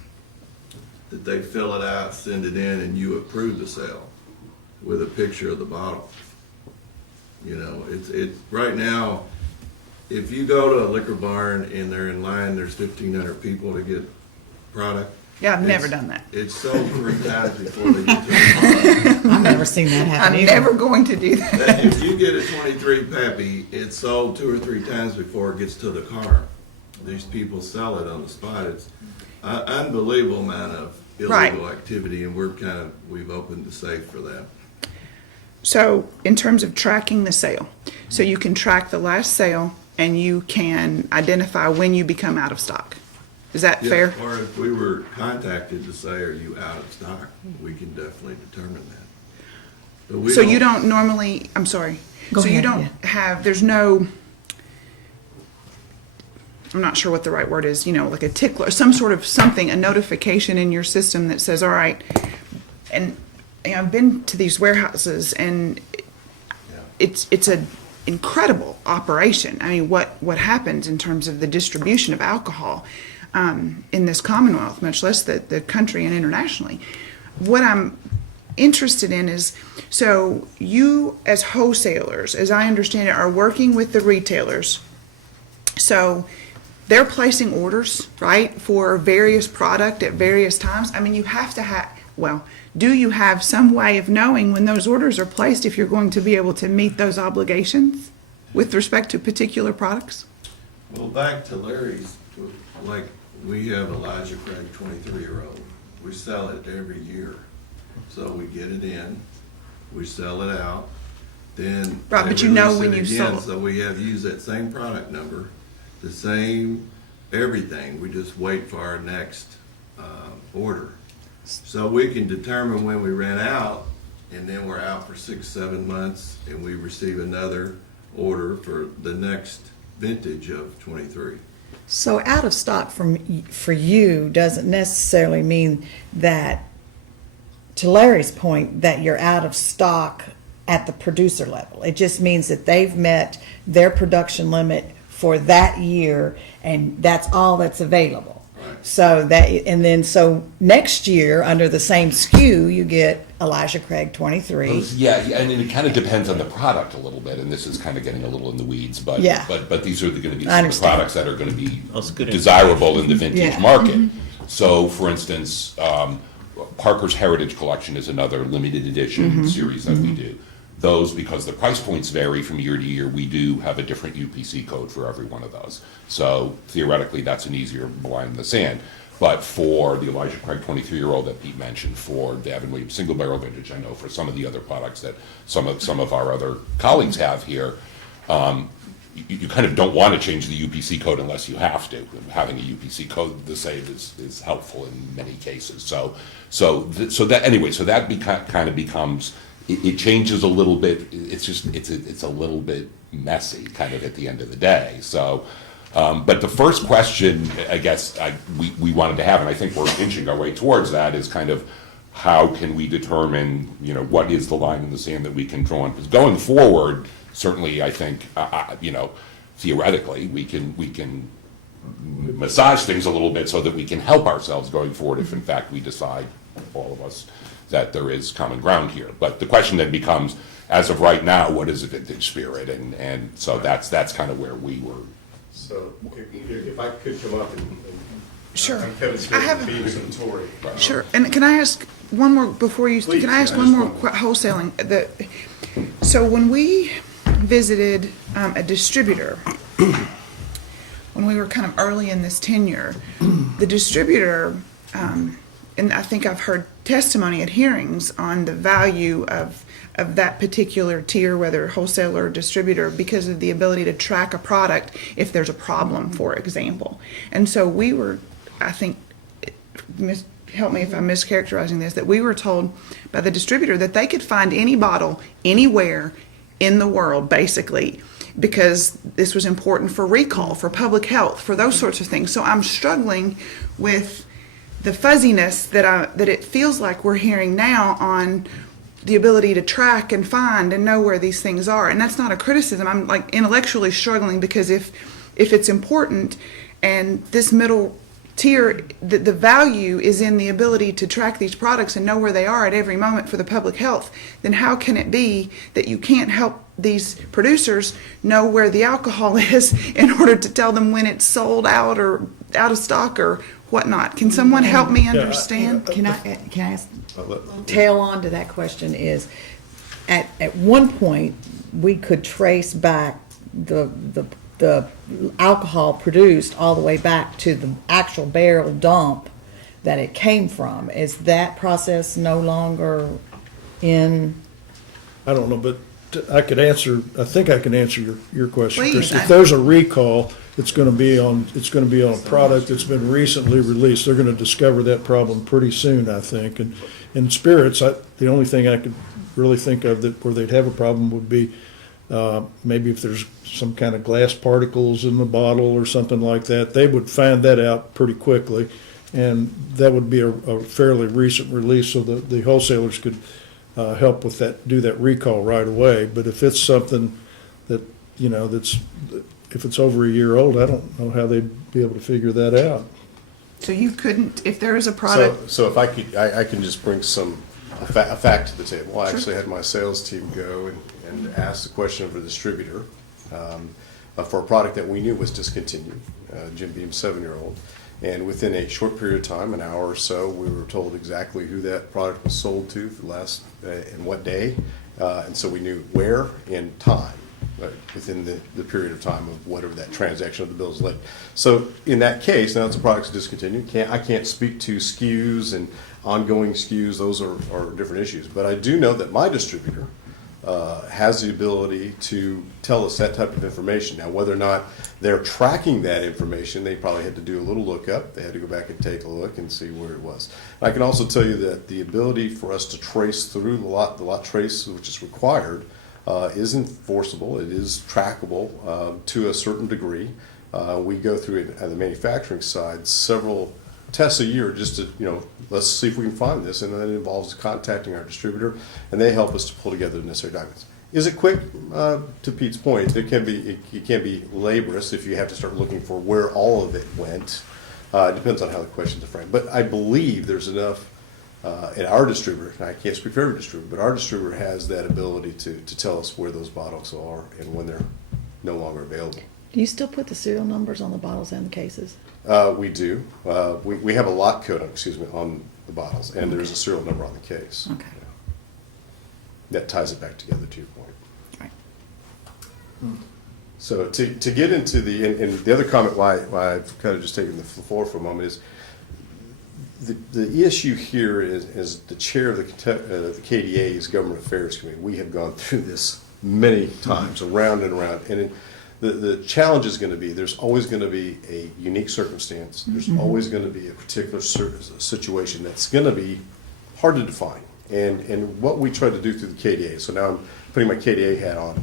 That they fill it out, send it in, and you approve the sale with a picture of the bottle. You know, it's right now, if you go to a liquor barn and they're in line, there's 1,500 people to get product. Yeah, I've never done that. It's sold 3 times before they get to the product. I've never seen that happen I'm either. never going to do that. If you get a 23 Pappy, it's sold 2 or 3 times before it gets to the car. These people sell it on the spot. It's an unbelievable amount of Right. illegal activity, and we've opened the safe for that. So in terms of tracking the sale, so you can track the last sale and you can identify when you become out of stock. Is that Yes, fair? or if we were contacted to say, are you out of stock, we can definitely determine that. But we So you don't normally, I'm sorry. Go So you ahead, don't yeah. have, there's no, I'm not sure what the right word is, like a tickler, some sort of something, a notification in your system that says, all right, and I've been to these warehouses and it's an incredible operation. I mean, what happens in terms of the distribution of alcohol in this Commonwealth, much less the country and internationally. What I'm interested in is, so you as wholesalers, as I understand it, are working with the retailers. So they're placing orders, right, for various product at various times. I mean, you have to have, well, do you have some way of knowing when those orders are placed if you're going to be able to meet those obligations with respect to particular products? Well, back to Larry's, like, we have Elijah Craig 23-year-old. We sell it every year. So we get it in, we sell it out, then. Right, but they you know release when it you again, sold. So we have used that same product number, the same everything. We just wait for our next order. So we can determine when we ran out, and then we're out for 6-7 months, and we receive another order for the next vintage of 23. So out of stock for you doesn't necessarily mean that, to Larry's point, that you're out of stock at the producer level. It just means that they've met their production limit for that year, and that's all that's available. So so next year, under the same SKU, you get Elijah Craig 23. Yeah, and it kind of depends on the product a little bit, and this is kind of getting a little in the weeds, but Yeah. but these are going to be I some of the understand. products that are going to be That's good desirable in the vintage Yeah. market. So, for instance, Parker's Heritage Collection is another limited edition series that we do. Those, because the price points vary from year to year, we do have a different UPC code for every one of those. So theoretically, that's an easier line in the sand. But for the Elijah Craig 23-year-old that Pete mentioned, for the Evan Williams Single Barrel Vintage, I know for some of the other products that some of our other colleagues have here, you kind of don't want to change the UPC code unless you have to. Having a UPC code the same is helpful in many cases. So that kind of becomes. It changes a little bit. It's a little bit messy, kind of at the end of the day. So, but the first question, I guess, we wanted to have, and I think we're inching our way towards that, is kind of how can we determine, what is the line in the sand that we can draw on? Because going forward, certainly, I think, theoretically, we can massage things a little bit so that we can help ourselves going forward if, in fact, we decide, all of us, that there is common ground here. But the question then becomes, as of right now, what is a vintage spirit? And so that's kind of where we were. So if I could come up and. Sure. I'm Kevin I Smith, have- Phoenix and Torrey. Sure, and can I ask one more before you, Please, can I ask yeah, one just more one. wholesaling? So when we visited a distributor, when we were kind of early in this tenure, the distributor, and I think I've heard testimony at hearings on the value of that particular tier, whether wholesaler or distributor, because of the ability to track a product if there's a problem, for example. And so we were, I think, help me if I'm mischaracterizing this, that we were told by the distributor that they could find any bottle anywhere in the world, basically, because this was important for recall, for public health, for those sorts of things. So I'm struggling with the fuzziness that it feels like we're hearing now on the ability to track and find and know where these things are. And that's not a criticism. I'm like intellectually struggling, because if it's important and this middle tier, the value is in the ability to track these products and know where they are at every moment for the public health, then how can it be that you can't help these producers know where the alcohol is in order to tell them when it's sold out or out of stock or whatnot. Can someone help me understand? Can I ask, tail on to that question is, at one point, we could trace back the alcohol produced all the way back to the actual barrel dump that it came from. Is that process no longer in? I don't know, but I think I can answer your question. Please. Chris. If there's a recall, it's gonna be on a product that's been recently released. They're gonna discover that problem pretty soon, I think. And in spirits, the only thing I could really think of where they'd have a problem would be, maybe if there's some kind of glass particles in the bottle or something like that. They would find that out pretty quickly, and that would be a fairly recent release, so the wholesalers could help with that, do that recall right away. But if it's something that, if it's over a year old, I don't know how they'd be able to figure that out. So you couldn't, if there is a product, So if I could, I can just bring a fact to the table. I actually had my sales team go and ask the question of a distributor for a product that we knew was discontinued, Jim Beam's 7-year-old. And within a short period of time, an hour or so, we were told exactly who that product was sold to for the last, and what day. And so we knew where and time, within the period of time of whatever that transaction of the bills led. So in that case, now it's a product's discontinued. I can't speak to SKUs and ongoing SKUs. Those are different issues. But I do know that my distributor has the ability to tell us that type of information. Now, whether or not they're tracking that information, they probably had to do a little lookup. They had to go back and take a look and see where it was. I can also tell you that the ability for us to trace through the lot trace, which is required, is enforceable. It is trackable to a certain degree. We go through it at the manufacturing side several tests a year just to, let's see if we can find this, and then it involves contacting our distributor, and they help us to pull together the necessary documents. Is it quick? To Pete's point, it can be laborious if you have to start looking for where all of it went. It depends on how the questions are framed. But I believe there's enough in our distributor, and I can't speak for every distributor, but our distributor has that ability to tell us where those bottles are and when they're no longer available. Do you still put the serial numbers on the bottles and the cases? We do. We have a lot code, on the bottles, and there's a serial number on the case. Okay. That ties it back together to your point. Right. So to get into and the other comment why I've kind of just taken the floor for a moment is the issue here is, as the chair of the KDA's Government Affairs Committee, we have gone through this many times, around and around, and the challenge is going to be there's always going to be a unique circumstance. There's always going to be a particular situation that's going to be hard to define. And what we try to do through the KDA, so now I'm putting my KDA hat on.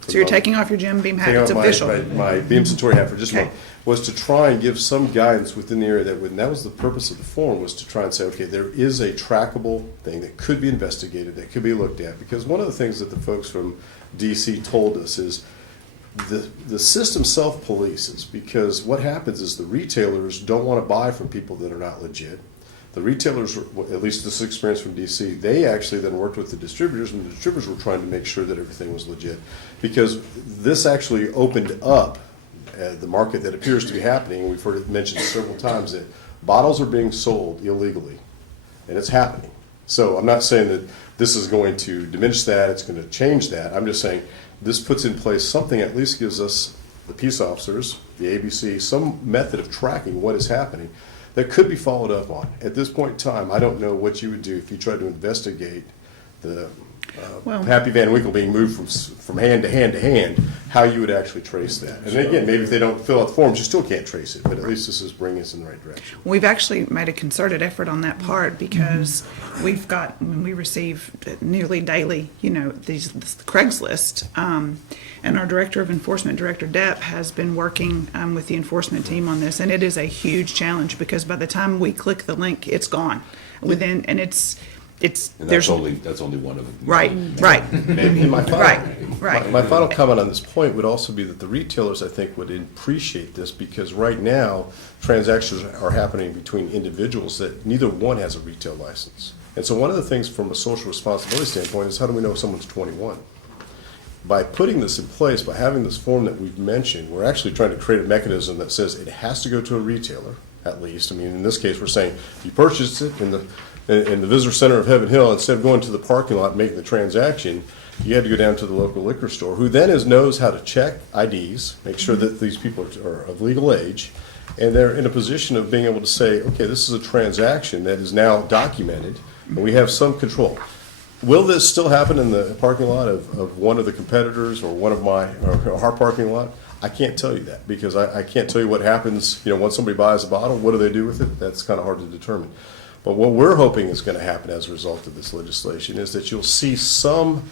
so you're taking off your Jim Beam hat, it's taking off official. my Beam Centauri hat for just a Okay. moment, was to try and give some guidance within the area and that was the purpose of the forum, was to try and say, okay, there is a trackable thing that could be investigated, that could be looked at, because one of the things that the folks from DC told us is the system self-polices, because what happens is the retailers don't want to buy from people that are not legit. The retailers, at least this experience from DC, they actually then worked with the distributors, and the distributors were trying to make sure that everything was legit, because this actually opened up the market that appears to be happening. We've heard it mentioned several times that bottles are being sold illegally, and it's happening. So I'm not saying that this is going to diminish that, it's going to change that. I'm just saying this puts in place something that at least gives us, the peace officers, the ABC, some method of tracking what is happening that could be followed up on. At this point in time, I don't know what you would do if you tried to investigate the Pappy Van Winkle being moved from hand to hand to hand, how you would actually trace that. And again, maybe if they don't fill out the forms, you still can't trace it, but at least this is bringing us in the right direction. We've actually made a concerted effort on that part because we've got, when we receive nearly daily, this Craigslist, and our Director of Enforcement, Director Depp, has been working with the enforcement team on this, and it is a huge challenge because by the time we click the link, it's gone. And that's only one of them. Right. And my final, Right. My final comment on this point would also be that the retailers, I think, would appreciate this, because right now transactions are happening between individuals that neither one has a retail license. And so one of the things from a social responsibility standpoint is, how do we know if someone's 21? By putting this in place, by having this form that we've mentioned, we're actually trying to create a mechanism that says it has to go to a retailer. at least. I mean, in this case, we're saying you purchased it in the visitor center of Heaven Hill, instead of going to the parking lot and making the transaction, you had to go down to the local liquor store, who then knows how to check IDs, make sure that these people are of legal age, and they're in a position of being able to say, okay, this is a transaction that is now documented, and we have some control. Will this still happen in the parking lot of one of the competitors or one of our parking lot? I can't tell you that, because I can't tell you what happens, once somebody buys a bottle, what do they do with it? That's kind of hard to determine. But what we're hoping is going to happen as a result of this legislation is that you'll see some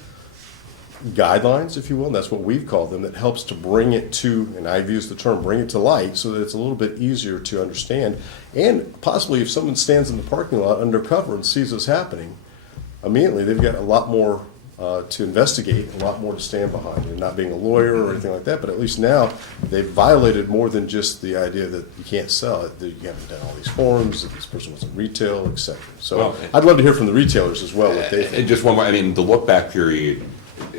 guidelines, if you will, and that's what we've called them, that helps to bring it to, and I've used the term, bring it to light, so that it's a little bit easier to understand. And possibly if someone stands in the parking lot undercover and sees this happening, immediately they've got a lot more to investigate, a lot more to stand behind. And not being a lawyer or anything like that, but at least now they've violated more than just the idea that you can't sell it, that you haven't done all these forms, that this person was in retail, et cetera. So Well, I'd love to hear from the retailers as well, what they think. And just one more, I mean, the look-back period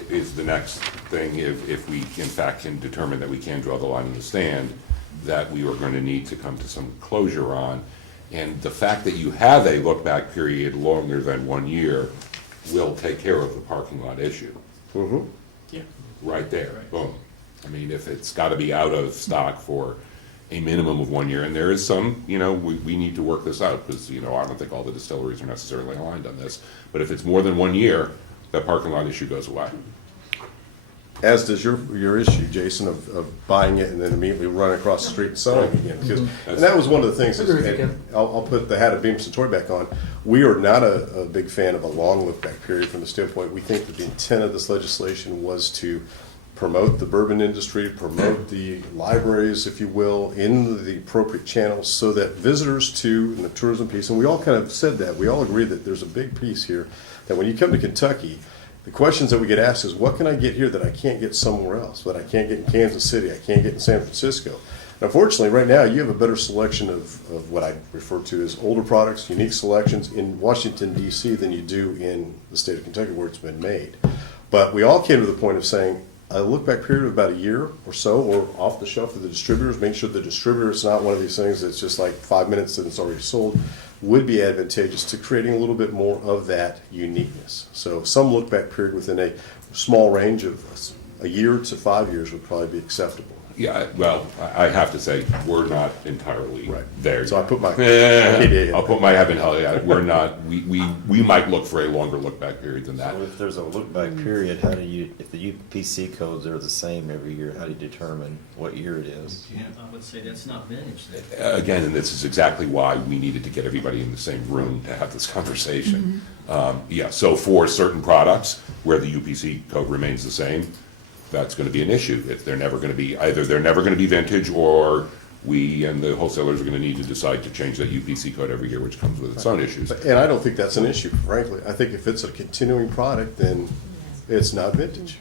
is the next thing, if we in fact can determine that we can draw the line in the sand, that we are going to need to come to some closure on. And the fact that you have a look-back period longer than 1 year will take care of the parking lot issue. Mhm. Right there, boom. I mean, if it's got to be out of stock for a minimum of 1 year, and there is some, we need to work this out, because, I don't think all the distilleries are necessarily aligned on this, but if it's more than 1 year, that parking lot issue goes away. As does your issue, Jason, of buying it and then immediately running across the street and selling it again. Because, and that was one of the things, and I'll put the hat of Beam Centauri back on. We are not a big fan of a long look-back period from the standpoint, we think that the intent of this legislation was to promote the bourbon industry, promote the libraries, if you will, in the appropriate channels, so that visitors to the tourism piece, and we all kind of said that, we all agree that there's a big piece here, that when you come to Kentucky, the questions that we get asked is, what can I get here that I can't get somewhere else, that I can't get in Kansas City, I can't get in San Francisco? And unfortunately, right now, you have a better selection of what I refer to as older products, unique selections in Washington, D.C. than you do in the state of Kentucky where it's been made. But we all came to the point of saying, a look-back period of about a year or so, or off the shelf of the distributors, make sure the distributor is not one of these things that's just like 5 minutes and it's already sold, would be advantageous to creating a little bit more of that uniqueness. So some look-back period within a small range of a year to 5 years would probably be acceptable. Yeah, well, I have to say, we're not entirely there. So I put my I'll put my heaven hell, yeah, we're not, we might look for a longer look-back period than that. So if there's a look-back period, how do you, if the UPC codes are the same every year, how do you determine what year it is? I would say that's not vintage. Again, and this is exactly why we needed to get everybody in the same room to have this conversation. Yeah, so for certain products where the UPC code remains the same, that's going to be an issue. If they're never going to be, either they're never going to be vintage, or we and the wholesalers are going to need to decide to change that UPC code every year, which comes with its own issues. And I don't think that's an issue, frankly. I think if it's a continuing product, then it's not vintage.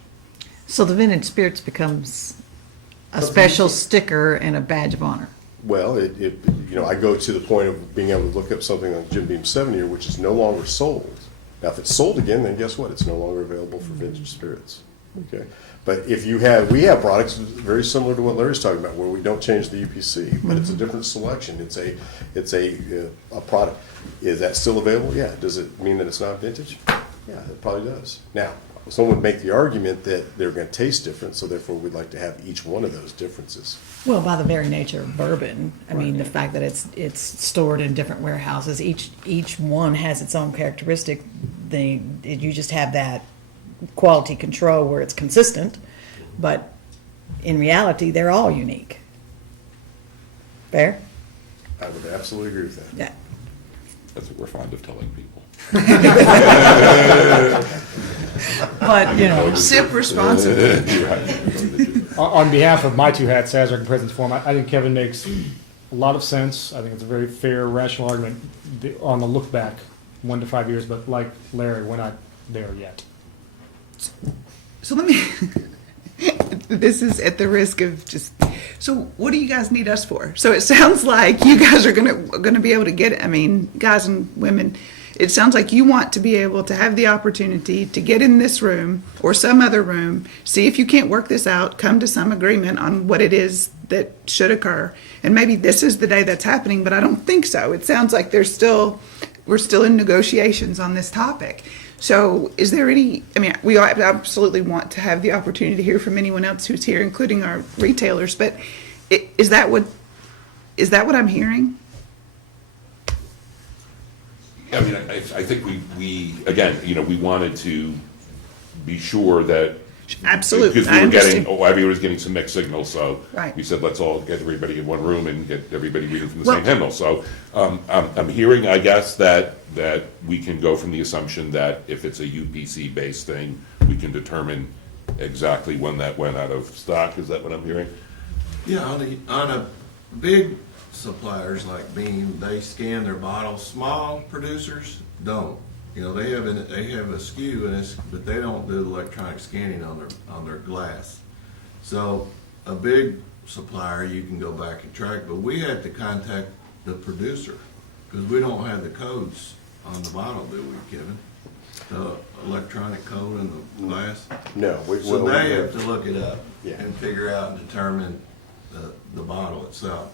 So the vintage spirits becomes a special sticker and a badge of honor. Well, I go to the point of being able to look up something like Jim Beam 7-year, which is no longer sold. Now, if it's sold again, then guess what? It's no longer available for vintage spirits. Okay, but if we have products very similar to what Larry's talking about, where we don't change the UPC, but it's a different selection. It's a product. Is that still available? Yeah. Does it mean that it's not vintage? Yeah, it probably does. Now, someone would make the argument that they're going to taste different, so therefore we'd like to have each one of those differences. Well, by the very nature of bourbon, I mean, the fact that it's stored in different warehouses, each one has its own characteristic. You just have that quality control where it's consistent, but in reality, they're all unique. Fair? I would absolutely agree with that. Yeah. That's what we're fond of telling people. But, sip responsibly. On behalf of my two hats, as our President's Forum, I think Kevin makes a lot of sense. I think it's a very fair, rational argument on the look back, 1 to 5 years, but like Larry, we're not there yet. So let me, this is at the risk of just, so what do you guys need us for? So it sounds like you guys are gonna be able to get it. I mean, guys and women, It sounds like you want to be able to have the opportunity to get in this room or some other room, see if you can't work this out, come to some agreement on what it is that should occur. And maybe this is the day that's happening, but I don't think so. It sounds like we're still in negotiations on this topic. So is there any, I mean, we absolutely want to have the opportunity to hear from anyone else who's here, including our retailers, but is that what I'm hearing? I mean, I think we again, we wanted to be sure that. Absolutely, Because I we were understand. everyone was getting some mixed signals, so. Right. We said, let's all get everybody in one room and get everybody reading from the Well- same hymnal. So, I'm hearing, I guess, that we can go from the assumption that if it's a UPC-based thing, we can determine exactly when that went out of stock. Is that what I'm hearing? Yeah, on a big suppliers like Beam, they scan their bottles. Small producers don't. They have a SKU and but they don't do electronic scanning on their glass. So a big supplier, you can go back and track, but we had to contact the producer because we don't have the codes on the bottle, do we, Kevin? The electronic code in the glass? No. So they have to look it up Yeah. and figure out and determine the bottle itself.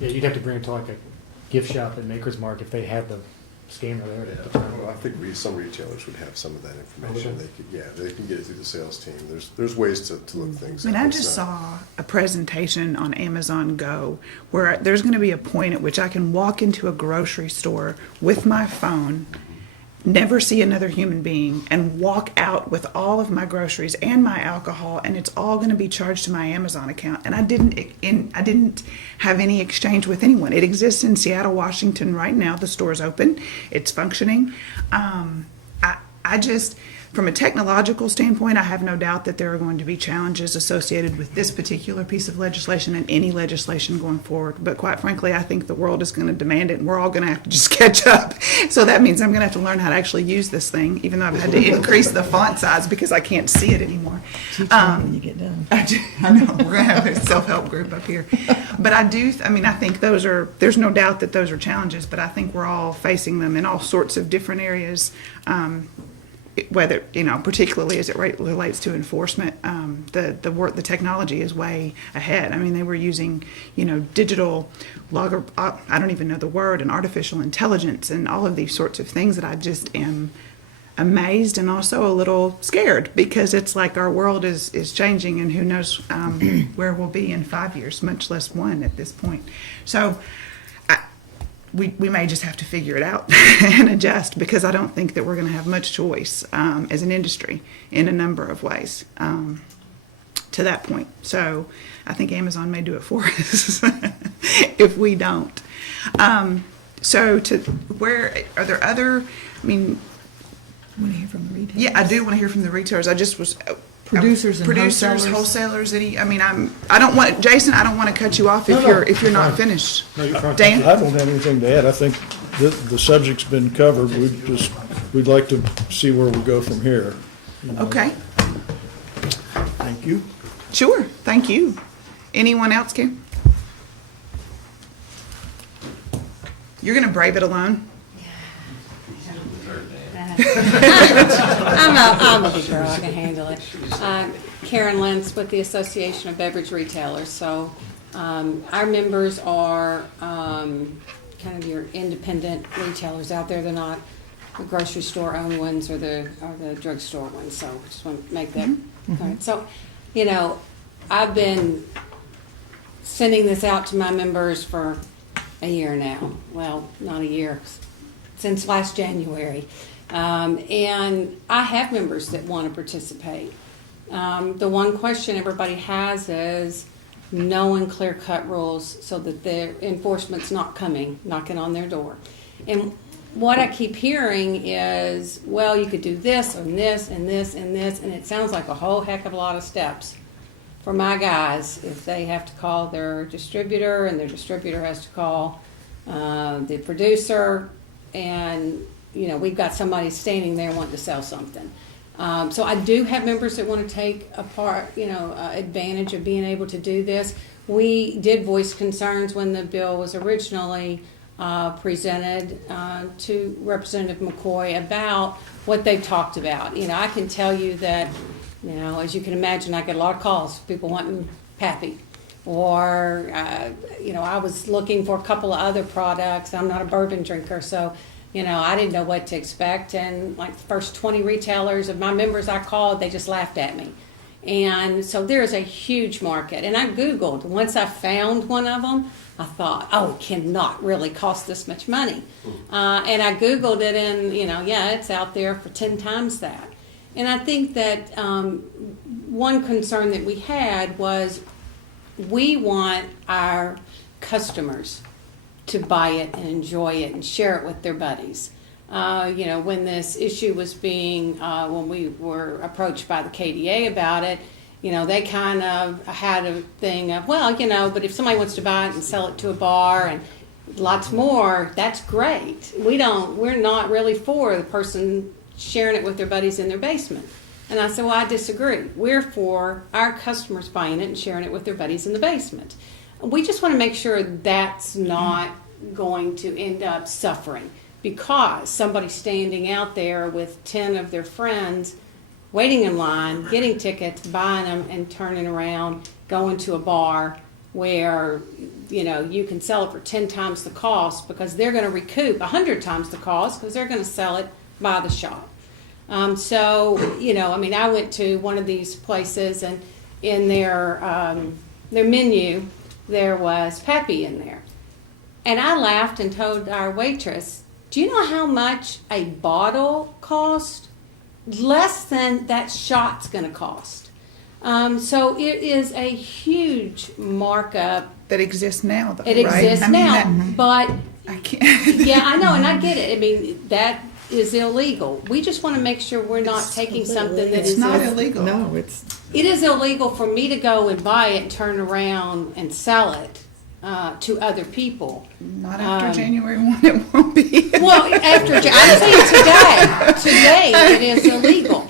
Yeah, you'd have to bring it to like a gift shop at Maker's Mark if they had the scanner there to determine. Well, I think some retailers would have some of that information. Oh, okay. They can get it through the sales team. There's ways to look things I mean, up. I It's just not- saw a presentation on Amazon Go where there's going to be a point at which I can walk into a grocery store with my phone, never see another human being, and walk out with all of my groceries and my alcohol, and it's all going to be charged to my Amazon account. And I didn't have any exchange with anyone. It exists in Seattle, Washington right now. The store's open. It's functioning. I just, from a technological standpoint, I have no doubt that there are going to be challenges associated with this particular piece of legislation and any legislation going forward. But quite frankly, I think the world is going to demand it, and we're all going to have to just catch up. So that means I'm going to have to learn how to actually use this thing, even though I've had to increase the font size because I can't see it anymore. Teach me when you get done. I know, we're going to have a self-help group up here. But I think there's no doubt that those are challenges, but I think we're all facing them in all sorts of different areas. Whether, particularly as it relates to enforcement, the technology is way ahead. I mean, they were using, digital logger, I don't even know the word, and artificial intelligence and all of these sorts of things that I just am amazed and also a little scared because it's like our world is changing and who knows where we'll be in 5 years, much less one at this point. So we may just have to figure it out and adjust because I don't think that we're going to have much choice as an industry in a number of ways to that point. So I think Amazon may do it for us if we don't. So where are there other, Want to hear from the retailers? yeah, I do want to hear from the retailers. I just was Producers and producers, wholesalers. wholesalers. I don't want Jason. I don't want to cut you off if you're not finished. No, you're fine. Dan? I don't have anything to add. I think the subject's been covered. We'd like to see where we go from here. Okay, Thank you. sure. Thank you. Anyone else care? You're going to brave it alone. I'm a big girl, I can handle it. Karen Lentz with the Association of Beverage Retailers. So our members are kind of your independent retailers out there. They're not the grocery store owned ones or the drugstore ones. So I just want to make that clear. So, I've been sending this out to my members for a year now. Well, not a year, since last January. And I have members that want to participate. The one question everybody has is knowing clear-cut rules so that their enforcement's not coming, knocking on their door. And what I keep hearing is, well, you could do this and this and this and this, and it sounds like a whole heck of a lot of steps for my guys if they have to call their distributor and their distributor has to call the producer, and we've got somebody standing there wanting to sell something. So I do have members that want to take advantage of being able to do this. We did voice concerns when the bill was originally presented to Representative McCoy about what they've talked about. You know, I can tell you that, you know, as you can imagine, I get a lot of calls, people wanting Pappy. Or, you know, I was looking for a couple of other products. I'm not a bourbon drinker, so, you know, I didn't know what to expect. And like the first 20 retailers of my members I called, they just laughed at me. And so there's a huge market. And I Googled. Once I found one of them, I thought, oh, it cannot really cost this much money. And I Googled it, and, you know, yeah, it's out there for 10 times that. And I think that one concern that we had was we want our customers to buy it and enjoy it and share it with their buddies. You know, when this issue was being, when we were approached by the KDA about it, you know, they kind of had a thing of, well, you know, but if somebody wants to buy it and sell it to a bar and lots more, that's great. We're not really for the person sharing it with their buddies in their basement. And I said, well, I disagree. We're for our customers buying it and sharing it with their buddies in the basement. We just want to make sure that's not going to end up suffering because somebody's standing out there with 10 of their friends waiting in line, getting tickets, buying them, and turning around, going to a bar where, you know, you can sell it for 10 times the cost because they're going to recoup 100 times the cost because they're going to sell it by the shot. So, you know, I mean, I went to one of these places, and in their menu, there was Pappy in there. And I laughed and told our waitress, do you know how much a bottle costs? Less than that shot's going to cost. So it is a huge markup. That exists now, though, It right? exists now, but I can't. yeah, I know, and I get it. I mean, that is illegal. We just want to make sure we're not taking something that It's is not illegal. No, it's, It is illegal for me to go and buy it and turn around and sell it to other people. Not after January 1, it won't be. Well, I'm saying today it is illegal.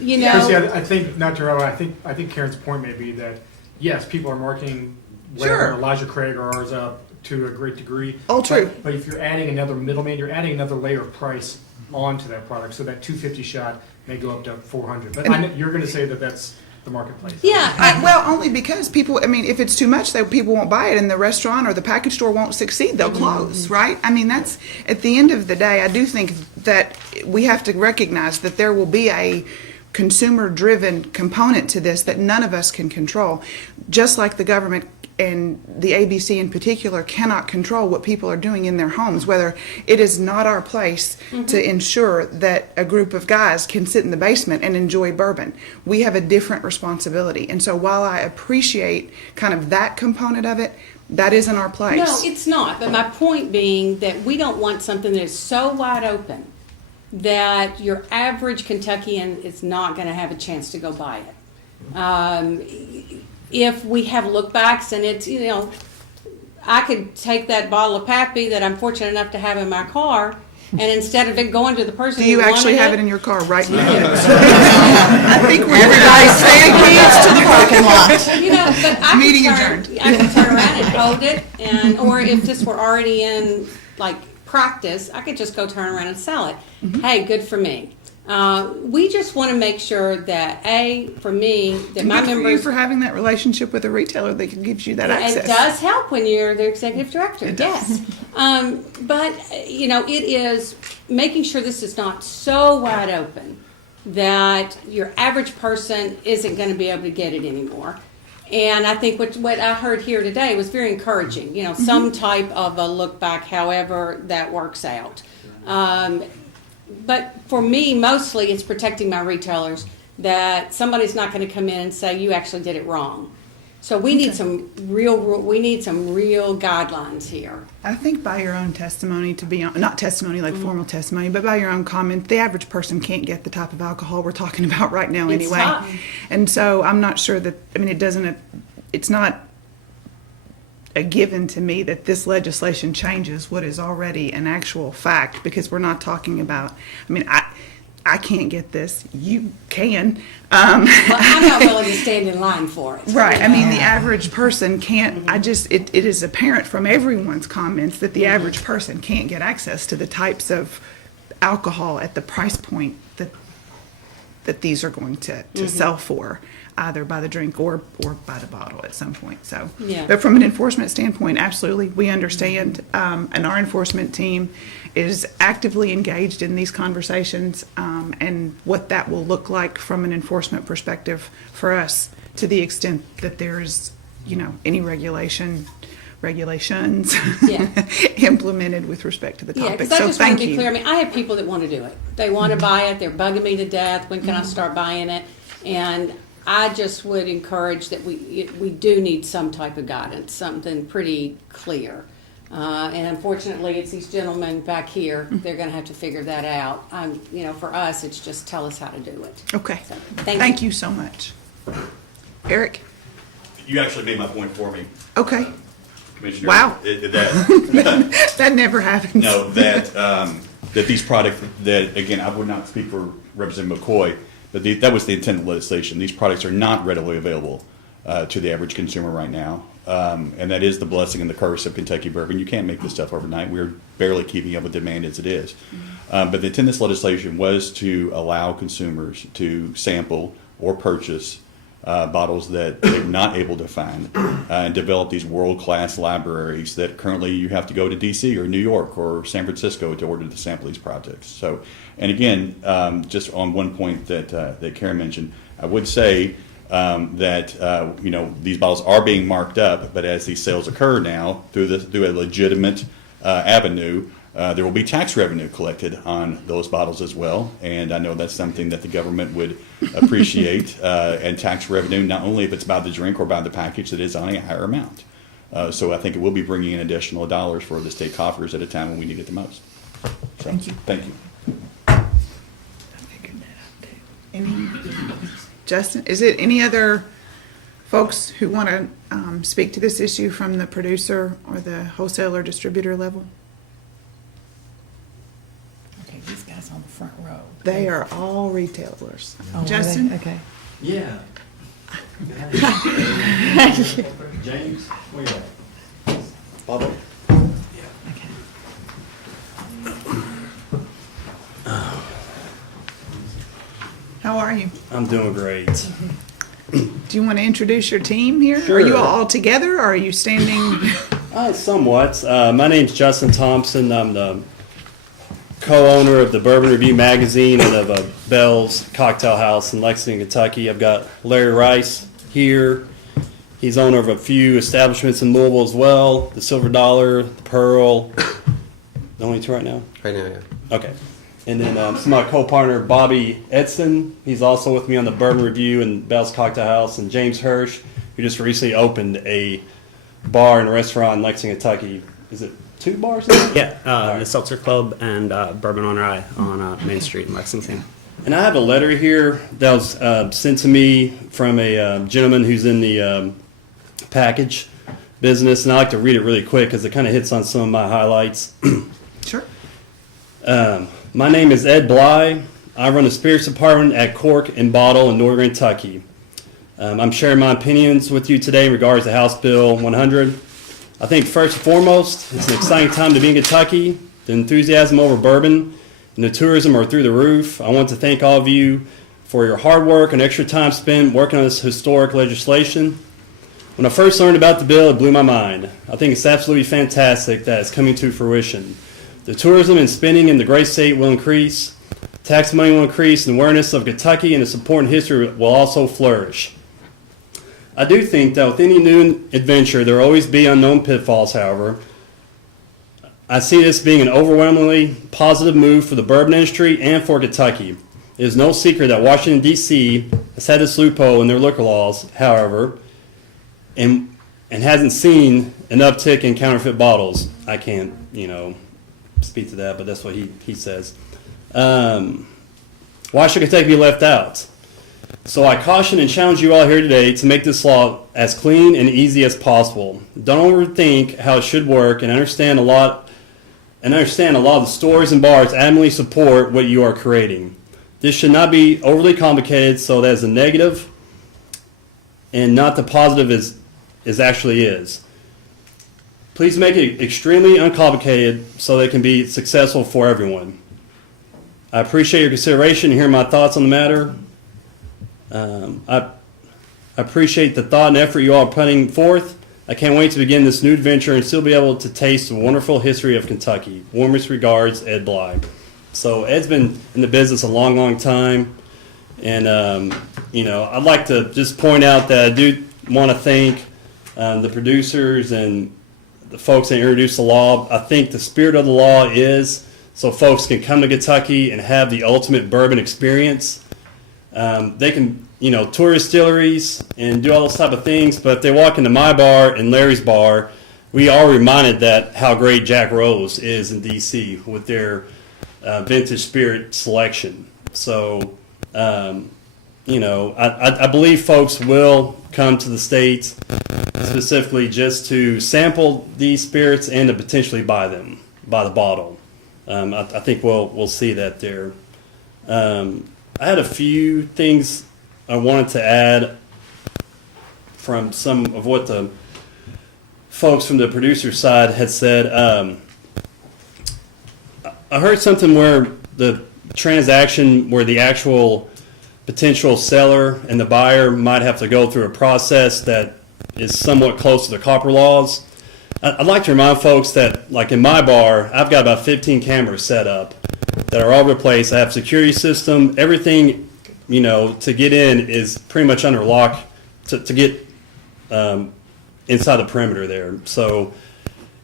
You know, Chrissy, I think, not to interrupt, I think Karen's point may be that, yes, people are marking whether Sure. Elijah Craig or ours up to a great degree. All true. But if you're adding another middleman, you're adding another layer of price onto that product. So that 250 shot may go up to 400. But I know you're going to say that that's the marketplace. yeah, Well, only because people, I mean, if it's too much, people won't buy it, and the restaurant or the package store won't succeed. They'll close, right? I mean, that's, at the end of the day, I do think that we have to recognize that there will be a consumer-driven component to this that none of us can control, just like the government and the ABC in particular cannot control what people are doing in their homes, whether it is not our place to ensure that a group of guys can sit in the basement and enjoy bourbon. We have a different responsibility. And so while I appreciate kind of that component of it, that isn't our place. no, it's not. But my point being that we don't want something that is so wide open that your average Kentuckian is not going to have a chance to go buy it. If we have look backs and it's, you know, I could take that bottle of Pappy that I'm fortunate enough to have in my car, and instead of it going to the person Do you who actually wanted have it in your car right now? I think everybody's staying kids to the parking lot. You know, but I Meeting can turn, I can turn around and hold it, and or if this were already in like practice, I could just go turn around and sell it. Hey, good for me. We just want to make sure that for me, that my Good for you members. for having that relationship with a retailer that gives you that access. It does help when you're the executive director, It does. yes. But, you know, it is making sure this is not so wide open that your average person isn't going to be able to get it anymore. And I think what I heard here today was very encouraging, you know, some type of a look back, however that works out. But for me, mostly it's protecting my retailers that somebody's not going to come in and say, you actually did it wrong. So we need some real guidelines here. I think by your own testimony, not testimony like formal testimony, but by your own comment, the average person can't get the type of alcohol we're talking about right now It's anyway. tough. And so I'm not sure that, I mean, it's not a given to me that this legislation changes what is already an actual fact, because we're not talking about, I mean, I can't get this. You can. Well, I'm not willing to stand in line for it. Right. I mean, the average person can't, it is apparent from everyone's comments that the average person can't get access to the types of alcohol at the price point that these are going to sell for, either by the drink or by the bottle at some point. So, Yeah. but from an enforcement standpoint, absolutely, we understand, and our enforcement team is actively engaged in these conversations, and what that will look like from an enforcement perspective for us, to the extent that there's, any regulations Yeah. implemented with respect to the Yeah, topic. because I So just want thank to be you. clear. I mean, I have people that want to do it. They want to buy it. They're bugging me to death. When can I start buying it? And I just would encourage that we do need some type of guidance, something pretty clear. And unfortunately, it's these gentlemen back here. They're going to have to figure that out. For us, it's just tell us how to do it. Okay. So, Thank you so much. Eric? You actually made my point for me, Okay. Commissioner. Wow. That, That never happens. no, that these products, that, again, I would not speak for Representative McCoy, but that was the intent of the legislation. These products are not readily available to the average consumer right now. And that is the blessing and the curse of Kentucky bourbon. You can't make this stuff overnight. We're barely keeping up with demand as it is. But the intent of this legislation was to allow consumers to sample or purchase bottles that they're not able to find, and develop these world-class libraries that currently you have to go to D.C. or New York or San Francisco to order to sample these projects. So, and again, just on one point that Karen mentioned, I would say that these bottles are being marked up, but as these sales occur now through a legitimate avenue, there will be tax revenue collected on those bottles as well, and I know that's something that the government would appreciate, and tax revenue, not only if it's by the drink or by the package, that is on a higher amount. So I think it will be bringing in additional dollars for the state coffers at a time when we need it the most. So, Thank you. Thank you. I figured that out too. Justin, is it any other folks who want to speak to this issue from the producer or the wholesaler distributor level? Okay, these guys on the front row. They are all retailers. Oh, are they? Justin? Okay. Yeah. James, where you at? Bubba? Okay. How are you? I'm doing great. Do you want to introduce your team here? Are Sure. you all together, or are you standing? Somewhat. My name's Justin Thompson. I'm the co-owner of the Bourbon Review magazine and of Bell's Cocktail House in Lexington, Kentucky. I've got Larry Rice here. He's owner of a few establishments in Louisville as well. The Silver Dollar, the Pearl. The only two right now? Right now, yeah. Okay. And then some of my co-partner, Bobby Edson. He's also with me on the Bourbon Review and Bell's Cocktail House. And James Hirsch, who just recently opened a bar and restaurant in Lexington, Kentucky. Is it 2 bars now? Yeah, the Seltzer Club and Bourbon on Rye on Main Street in Lexington. And I have a letter here that was sent to me from a gentleman who's in the package business. And I like to read it really quick because it kind of hits on some of my highlights. Sure. My name is Ed Bly. I run the spirits department at Cork and Bottle in Northern Kentucky. I'm sharing my opinions with you today in regards to House Bill 100. I think first and foremost, it's an exciting time to be in Kentucky. The enthusiasm over bourbon and the tourism are through the roof. I want to thank all of you for your hard work and extra time spent working on this historic legislation. When I first learned about the bill, it blew my mind. I think it's absolutely fantastic that it's coming to fruition. The tourism and spending in the great state will increase. Tax money will increase, and awareness of Kentucky and its important history will also flourish. I do think that with any new adventure, there will always be unknown pitfalls, however. I see this being an overwhelmingly positive move for the bourbon industry and for Kentucky. It is no secret that Washington, D.C. has had this loophole in their liquor laws, however, and hasn't seen an uptick in counterfeit bottles. I can't, speak to that, but that's what he says. Why should Kentucky be left out? So I caution and challenge you all here today to make this law as clean and easy as possible. Don't overthink how it should work, and understand a lot of the stores and bars adamantly support what you are creating. this should not be overly complicated so that it's a negative and not the positive is actually is. Please make it extremely uncomplicated so that it can be successful for everyone. I appreciate your consideration and hearing my thoughts on the matter. I appreciate the thought and effort you all are putting forth. I can't wait to begin this new adventure and still be able to taste the wonderful history of Kentucky. Warmest regards, Ed Bly. So Ed's been in the business a long, long time. And, I'd like to just point out that I do want to thank the producers and the folks that introduced the law. I think the spirit of the law is so folks can come to Kentucky and have the ultimate bourbon experience. They can, tour distilleries and do all those type of things, but if they walk into my bar and Larry's bar, we are reminded that how great Jack Rose is in D.C. with their vintage spirit selection. So, I believe folks will come to the States specifically just to sample these spirits and to potentially buy them by the bottle. I think we'll see that there. I had a few things I wanted to add from some of what the folks from the producer side had said. I heard something where the transaction where the actual potential seller and the buyer might have to go through a process that is somewhat close to the copper laws. I'd like to remind folks that, like in my bar, I've got about 15 cameras set up that are all over the place. I have a security system. Everything, to get in is pretty much under lock to get inside the perimeter there. So,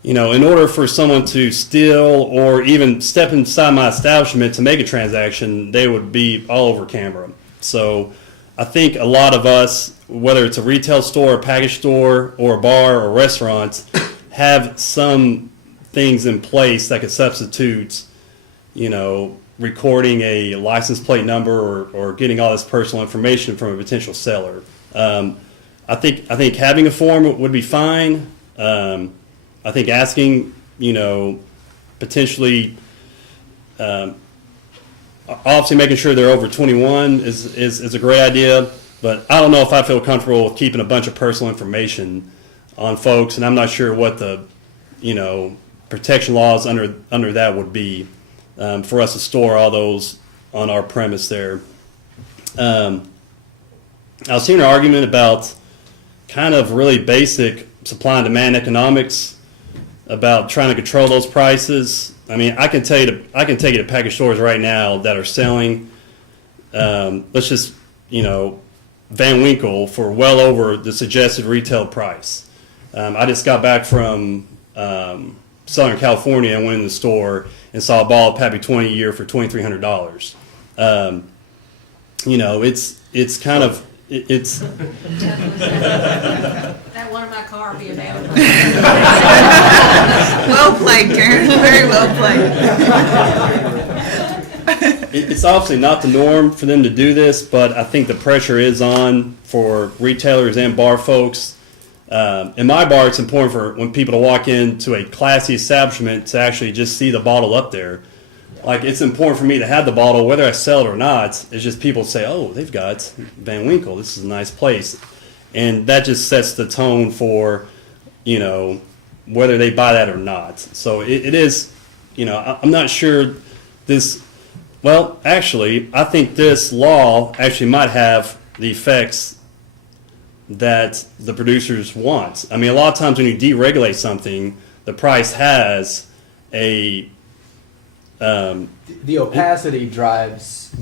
in order for someone to steal or even step inside my establishment to make a transaction, they would be all over camera. So I think a lot of us, whether it's a retail store, a package store, or a bar or a restaurant, have some things in place that could substitute, recording a license plate number or getting all this personal information from a potential seller. I think having a form would be fine. I think asking, potentially, obviously making sure they're over 21 is a great idea, but I don't know if I feel comfortable with keeping a bunch of personal information on folks, and I'm not sure what the, protection laws under that would be for us to store all those on our premise there. I was hearing an argument about kind of really basic supply and demand economics about trying to control those prices. I mean, I can take you to package stores right now that are selling, let's just, Van Winkle for well over the suggested retail price. I just got back from Southern California and went in the store and saw a bottle of Pappy 20 a year for $2,300. It's kind of, it's... That one in my car will be available. Well played, Karen. Very well played. It's obviously not the norm for them to do this, but I think the pressure is on for retailers and bar folks. In my bar, it's important for when people to walk into a classy establishment to actually just see the bottle up there. Like, it's important for me to have the bottle, whether I sell it or not. It's just people say, oh, they've got Van Winkle. This is a nice place. And that just sets the tone for, whether they buy that or not. So it is, I'm not sure this, well, actually, I think this law actually might have the effects that the producers want. I mean, a lot of times when you deregulate something, the price has a... the opacity drives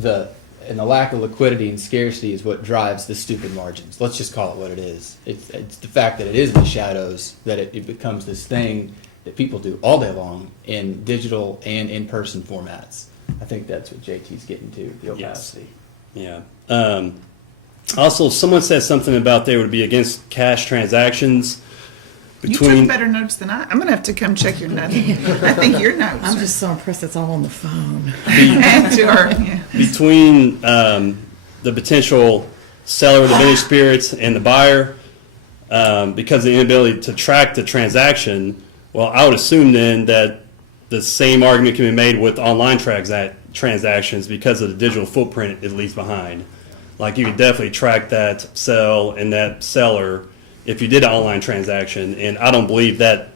and the lack of liquidity and scarcity is what drives the stupid margins. Let's just call it what it is. It's the fact that it is in the shadows that it becomes this thing that people do all day long in digital and in-person formats. I think that's what JT's getting to, the opacity. Yes. Yeah. Also, someone said something about they would be against cash transactions. You took better notes than I. I'm going to have to come check your notes. I think your notes. I'm just so impressed it's all on the phone. And your, yeah. Between the potential seller of the vintage spirits and the buyer, because of the inability to track the transaction, well, I would assume then that the same argument can be made with online transactions because of the digital footprint it leaves behind. Like you could definitely track that sell and that seller if you did an online transaction, and I don't believe that,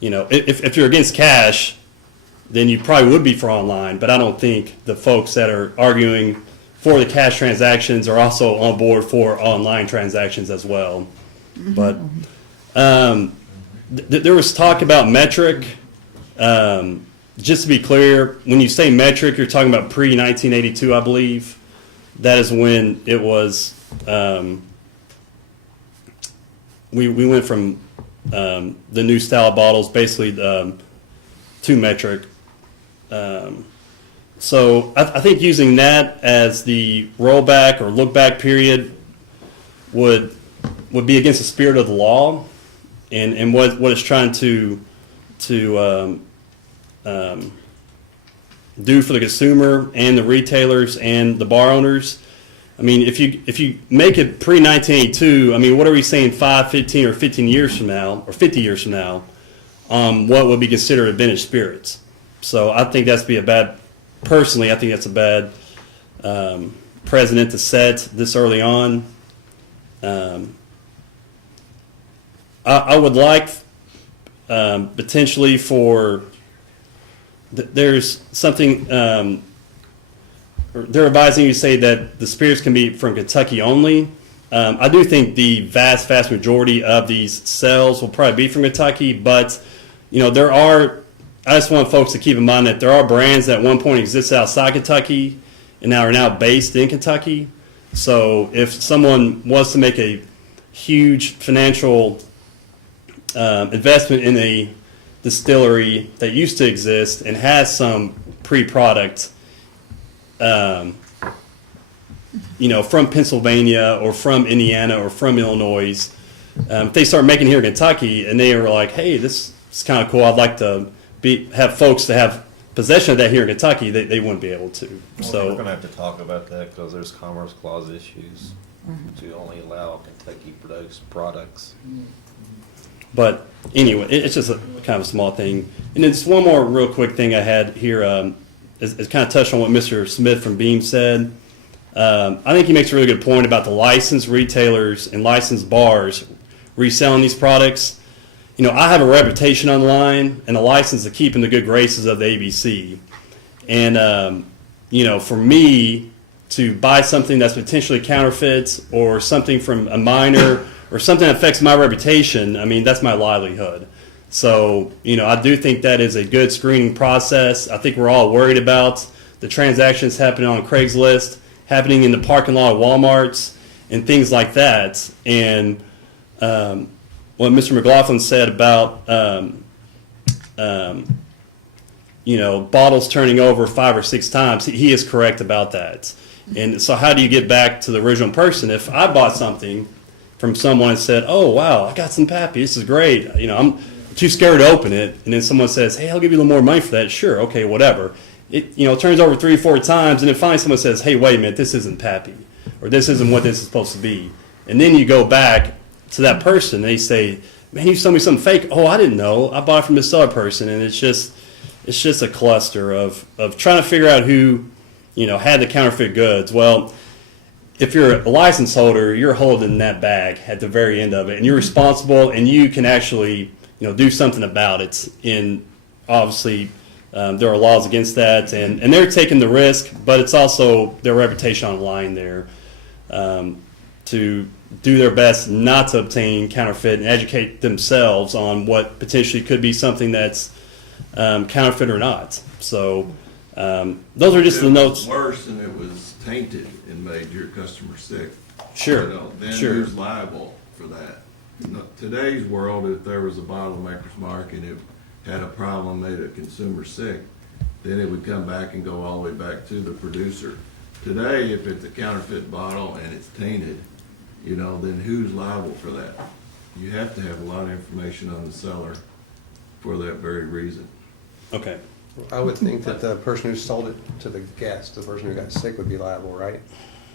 if you're against cash, then you probably would be for online, but I don't think the folks that are arguing for the cash transactions are also on board for online transactions as well. But there was talk about metric. Just to be clear, when you say metric, you're talking about pre-1982, I believe. That is when it was, we went from the new style bottles, basically to metric. So I think using that as the rollback or look back period would be against the spirit of the law and what it's trying to do for the consumer and the retailers and the bar owners. I mean, if you make it pre-1982, I mean, what are we saying 5, 15, or 15 years from now, or 50 years from now, what would be considered vintage spirits? So I think that's personally, I think that's a bad precedent to set this early on. I would like potentially there's something, they're advising you to say that the spirits can be from Kentucky only. I do think the vast majority of these sales will probably be from Kentucky, but I just want folks to keep in mind that there are brands that at one point existed outside Kentucky and are now based in Kentucky. So if someone wants to make a huge financial investment in a distillery that used to exist and has some pre-product, from Pennsylvania or from Indiana or from Illinois, if they start making here in Kentucky and they are like, hey, this is kind of cool, I'd like to have folks to have possession of that here in Kentucky, they wouldn't be able to. So we're going to have to talk about that because there's Commerce Clause issues to only allow Kentucky products. But anyway, it's just a kind of a small thing. And then just one more real quick thing I had here is kind of touched on what Mr. Smith from Beam said. I think he makes a really good point about the licensed retailers and licensed bars reselling these products. I have a reputation online and a license to keep in the good graces of the ABC. And, for me to buy something that's potentially counterfeit or something from a minor or something that affects my reputation, I mean, that's my livelihood. So, I do think that is a good screening process. I think we're all worried about the transactions happening on Craigslist, happening in the parking lot of Walmarts, and things like that. And what Mr. McLaughlin said about, bottles turning over 5 or 6 times, he is correct about that. And so how do you get back to the original person? If I bought something from someone and said, oh, wow, I got some Pappy, this is great, I'm too scared to open it, and then someone says, hey, I'll give you a little more money for that, sure, okay, whatever. It turns over 3 or 4 times, and then finally someone says, hey, wait a minute, this isn't Pappy, or this isn't what this is supposed to be. And then you go back to that person, and they say, man, you sold me something fake. Oh, I didn't know. I bought it from this other person, and it's just a cluster of trying to figure out who, had the counterfeit goods. Well, if you're a license holder, you're holding that bag at the very end of it, and you're responsible, and you can actually, do something about it. And obviously, there are laws against that, and they're taking the risk, but it's also their reputation on the line there to do their best not to obtain counterfeit and educate themselves on what potentially could be something that's counterfeit or not. So those are just the notes. If it was worse and it was tainted and made your customer sick. Sure. Then sure. who's liable for that? Today's world, if there was a bottle maker's mark and it had a problem, made a consumer sick, then it would come back and go all the way back to the producer. Today, if it's a counterfeit bottle and it's tainted, then who's liable for that? You have to have a lot of information on the seller for that very reason. Okay. I would think that the person who sold it to the guest, the person who got sick, would be liable, right?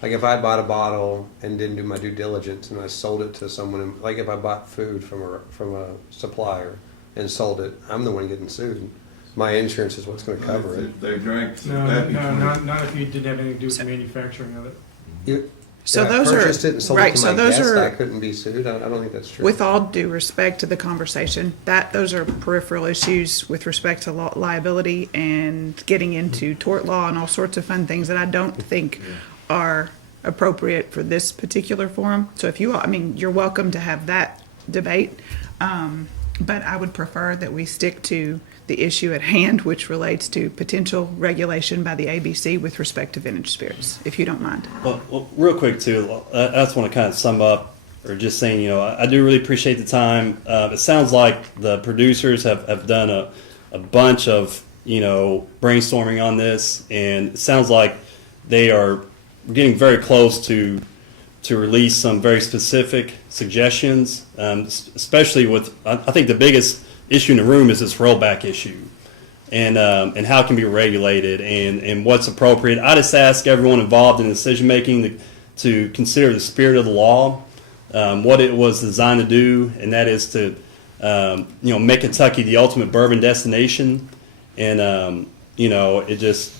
Like if I bought a bottle and didn't do my due diligence and I sold it to someone, like if I bought food from a supplier and sold it, I'm the one getting sued. my insurance is what's gonna cover it. They drank some No, Pappy no, Van. not if you didn't have anything to do with the manufacturing of it. So If I those are- purchased it and sold right, it to so my those guest, are- I couldn't be sued. I don't think that's true. With all due respect to the conversation, those are peripheral issues with respect to liability and getting into tort law and all sorts of fun things that I don't think are appropriate for this particular forum. So if you, you're welcome to have that debate. But I would prefer that we stick to the issue at hand, which relates to potential regulation by the ABC with respect to vintage spirits, if you don't mind. Well, real quick too, I just want to kind of sum up, or just saying, I do really appreciate the time. It sounds like the producers have done a bunch of, brainstorming on this, and it sounds like they are getting very close to release some very specific suggestions, especially with, I think the biggest issue in the room is this rollback issue, and how it can be regulated and what's appropriate. I just ask everyone involved in decision making to consider the spirit of the law, what it was designed to do, and that is to make Kentucky the ultimate bourbon destination. And it just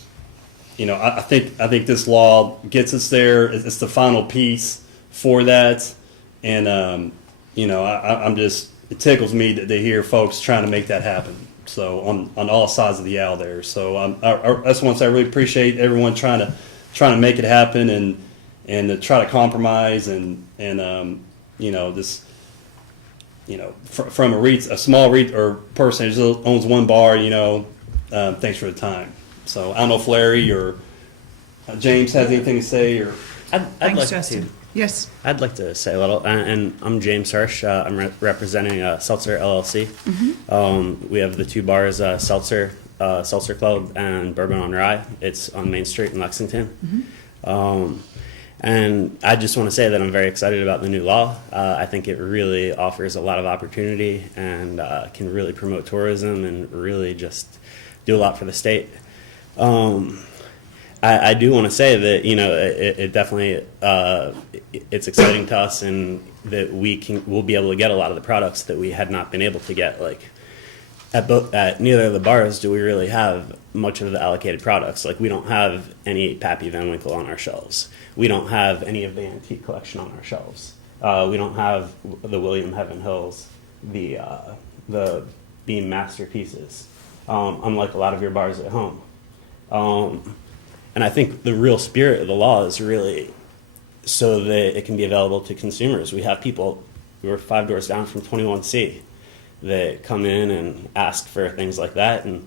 I think this law gets us there. It's the final piece for that, and I'm just, it tickles me to hear folks trying to make that happen. So on all sides of the aisle there. So I just want to say I really appreciate everyone trying to make it happen and to try to compromise and this from a small or person who owns one bar. Thanks for the time. So I don't know if Larry or James has anything to say or. I'd Thanks, like Justin. to. Yes. I'd like to say a little, and I'm James Hirsch. I'm representing Seltzer LLC. We have the two bars, Seltzer Club and Bourbon on Rye. It's on Main Street in Lexington. And I just want to say that I'm very excited about the new law. I think it really offers a lot of opportunity and can really promote tourism and really just do a lot for the state. I do want to say that it definitely it's exciting to us, and that we'll be able to get a lot of the products that we had not been able to get. Like at neither of the bars do we really have much of the allocated products. Like we don't have any Pappy Van Winkle on our shelves. We don't have any of the antique collection on our shelves. We don't have the William Heaven Hills, the Beam masterpieces, unlike a lot of your bars at home. And I think the real spirit of the law is really so that it can be available to consumers. We have people who are 5 doors down from 21C that come in and ask for things like that, and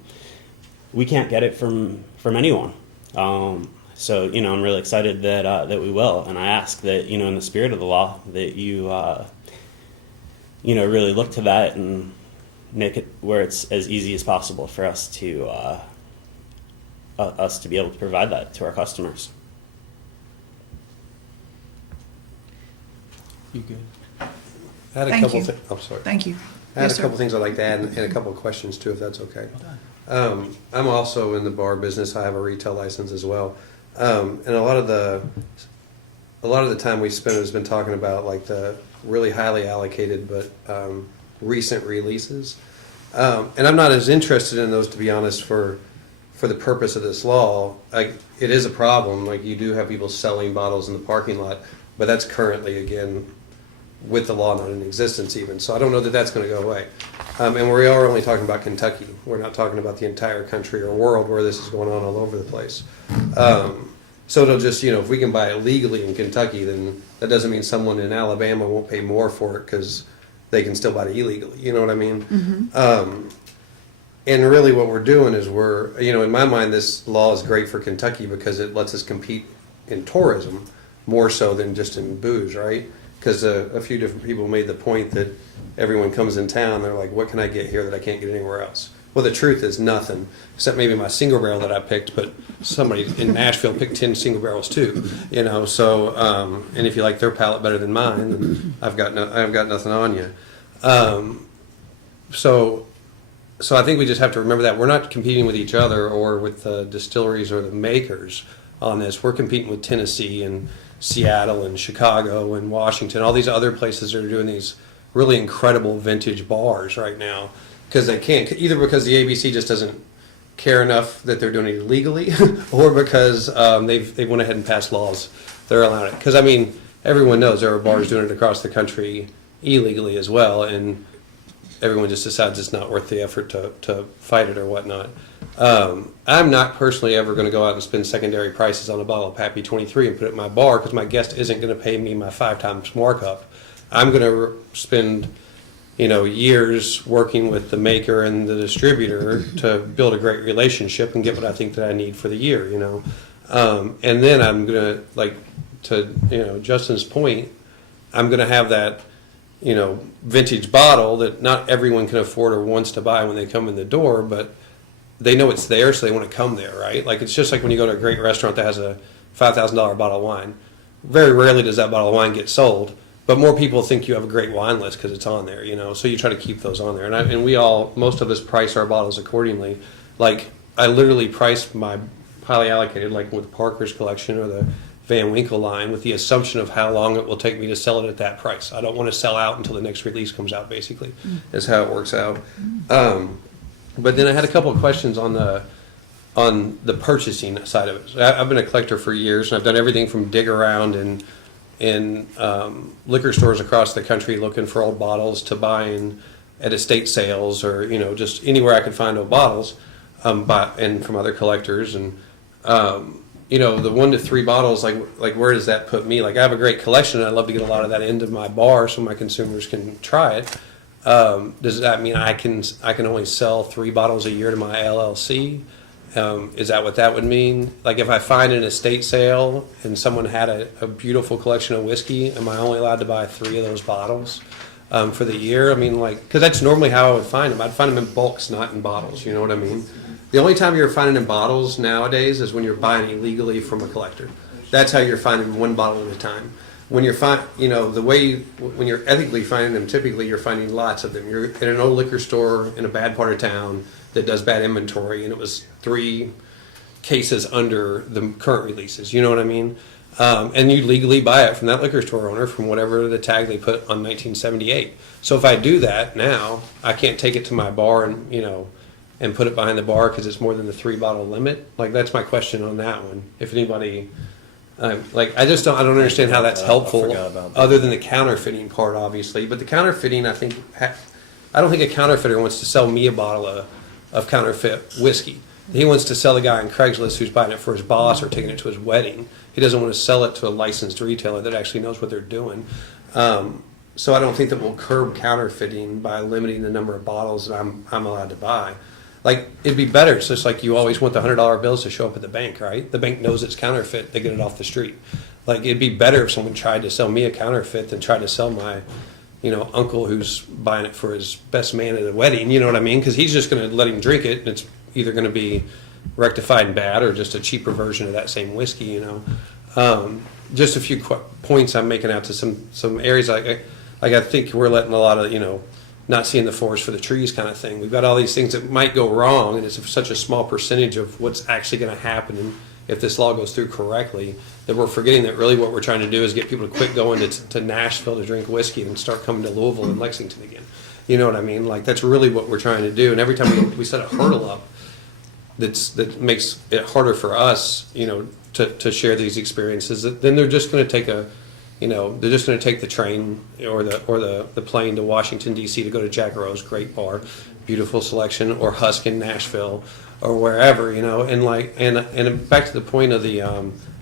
we can't get it from anyone. So I'm really excited that we will, and I ask that in the spirit of the law that you really look to that and make it where it's as easy as possible for us to be able to provide that to our customers. You good? I had a Thank couple you. I'm sorry. Thank you. I had Yes, a sir. couple things I'd like to add and a couple of questions too, if that's okay. I'm also in the bar business. I have a retail license as well. And a lot of the time we spent has been talking about like the really highly allocated but recent releases. And I'm not as interested in those, to be honest, for the purpose of this law. It is a problem. Like you do have people selling bottles in the parking lot, but that's currently, again, with the law not in existence even. So I don't know that that's going to go away. And we are only talking about Kentucky. We're not talking about the entire country or world where this is going on all over the place. So it'll just, if we can buy it legally in Kentucky, then that doesn't mean someone in Alabama won't pay more for it because they can still buy it illegally. You know what I mean? And really what we're doing is in my mind, this law is great for Kentucky because it lets us compete in tourism more so than just in booze, right? Because a few different people made the point that everyone comes in town, they're like, what can I get here that I can't get anywhere else? Well, the truth is nothing, except maybe my single barrel that I picked, but somebody in Nashville picked 10 single barrels too, so, and if you like their palate better than mine, then I've got nothing on you. So I think we just have to remember that we're not competing with each other or with the distilleries or the makers on this. We're competing with Tennessee and Seattle and Chicago and Washington, all these other places that are doing these really incredible vintage bars right now because they can't, either because the ABC just doesn't care enough that they're doing it illegally, or because they went ahead and passed laws that are allowing it. Because I mean, everyone knows there are bars doing it across the country illegally as well, and everyone just decides it's not worth the effort to fight it or whatnot. I'm not personally ever going to go out and spend secondary prices on a bottle of Pappy 23 and put it in my bar because my guest isn't going to pay me my 5 times markup. I'm going to spend, years working with the maker and the distributor to build a great relationship and get what I think that I need for the year, and then I'm going to, Justin's point, I'm going to have that, vintage bottle that not everyone can afford or wants to buy when they come in the door, but they know it's there, so they want to come there, right? Like, it's just like when you go to a great restaurant that has a $5,000 bottle of wine. Very rarely does that bottle of wine get sold, but more people think you have a great wine list because it's on there, so you try to keep those on there. And most of us price our bottles accordingly. Like, I literally price my highly allocated, like with Parker's collection or the Van Winkle line, with the assumption of how long it will take me to sell it at that price. I don't want to sell out until the next release comes out, basically, is how it works out. But then I had a couple of questions on the purchasing side of it. I've been a collector for years, and I've done everything from dig around in liquor stores across the country looking for old bottles to buying at estate sales or just anywhere I could find old bottles, and from other collectors. And the 1 to 3 bottles, like where does that put me? Like, I have a great collection, and I'd love to get a lot of that into my bar so my consumers can try it. Does that mean I can only sell 3 bottles a year to my LLC? Is that what that would mean? Like, if I find an estate sale and someone had a beautiful collection of whiskey, am I only allowed to buy 3 of those bottles for the year? I mean, because that's normally how I would find them. I'd find them in bulks, not in bottles. You know what I mean? The only time you're finding in bottles nowadays is when you're buying illegally from a collector. That's how you're finding 1 bottle at a time. When you're when you're ethically finding them, typically you're finding lots of them. You're in an old liquor store in a bad part of town that does bad inventory, and it was 3 cases under the current releases. You know what I mean? And you legally buy it from that liquor store owner from whatever the tag they put on 1978. So if I do that now, I can't take it to my bar and put it behind the bar because it's more than the 3 bottle limit. Like, that's my question on that one. If anybody. I don't understand how that's helpful, other than the counterfeiting part, obviously. But the counterfeiting, I don't think a counterfeiter wants to sell me a bottle of counterfeit whiskey. He wants to sell the guy on Craigslist who's buying it for his boss or taking it to his wedding. He doesn't want to sell it to a licensed retailer that actually knows what they're doing. So I don't think that we'll curb counterfeiting by limiting the number of bottles that I'm allowed to buy. Like, it'd be better. It's just like you always want the $100 bills to show up at the bank, right? The bank knows it's counterfeit. They get it off the street. Like, it'd be better if someone tried to sell me a counterfeit than tried to sell my, uncle who's buying it for his best man at a wedding. You know what I mean? Because he's just going to let him drink it, and it's either going to be rectified and bad or just a cheaper version of that same whiskey, Just a few points I'm making out to some areas. I think we're letting a lot of, not seeing the forest for the trees kind of thing. We've got all these things that might go wrong, and it's such a small percentage of what's actually going to happen if this law goes through correctly, that we're forgetting that really what we're trying to do is get people to quit going to Nashville to drink whiskey and start coming to Louisville and Lexington again. You know what I mean? Like, that's really what we're trying to do. And every time we set a hurdle up that makes it harder for us, to share these experiences, then they're just going to take they're just going to take the train or the plane to Washington, D.C. to go to Jack Rose, great bar, beautiful selection, or Husk in Nashville or wherever, and back to the point of the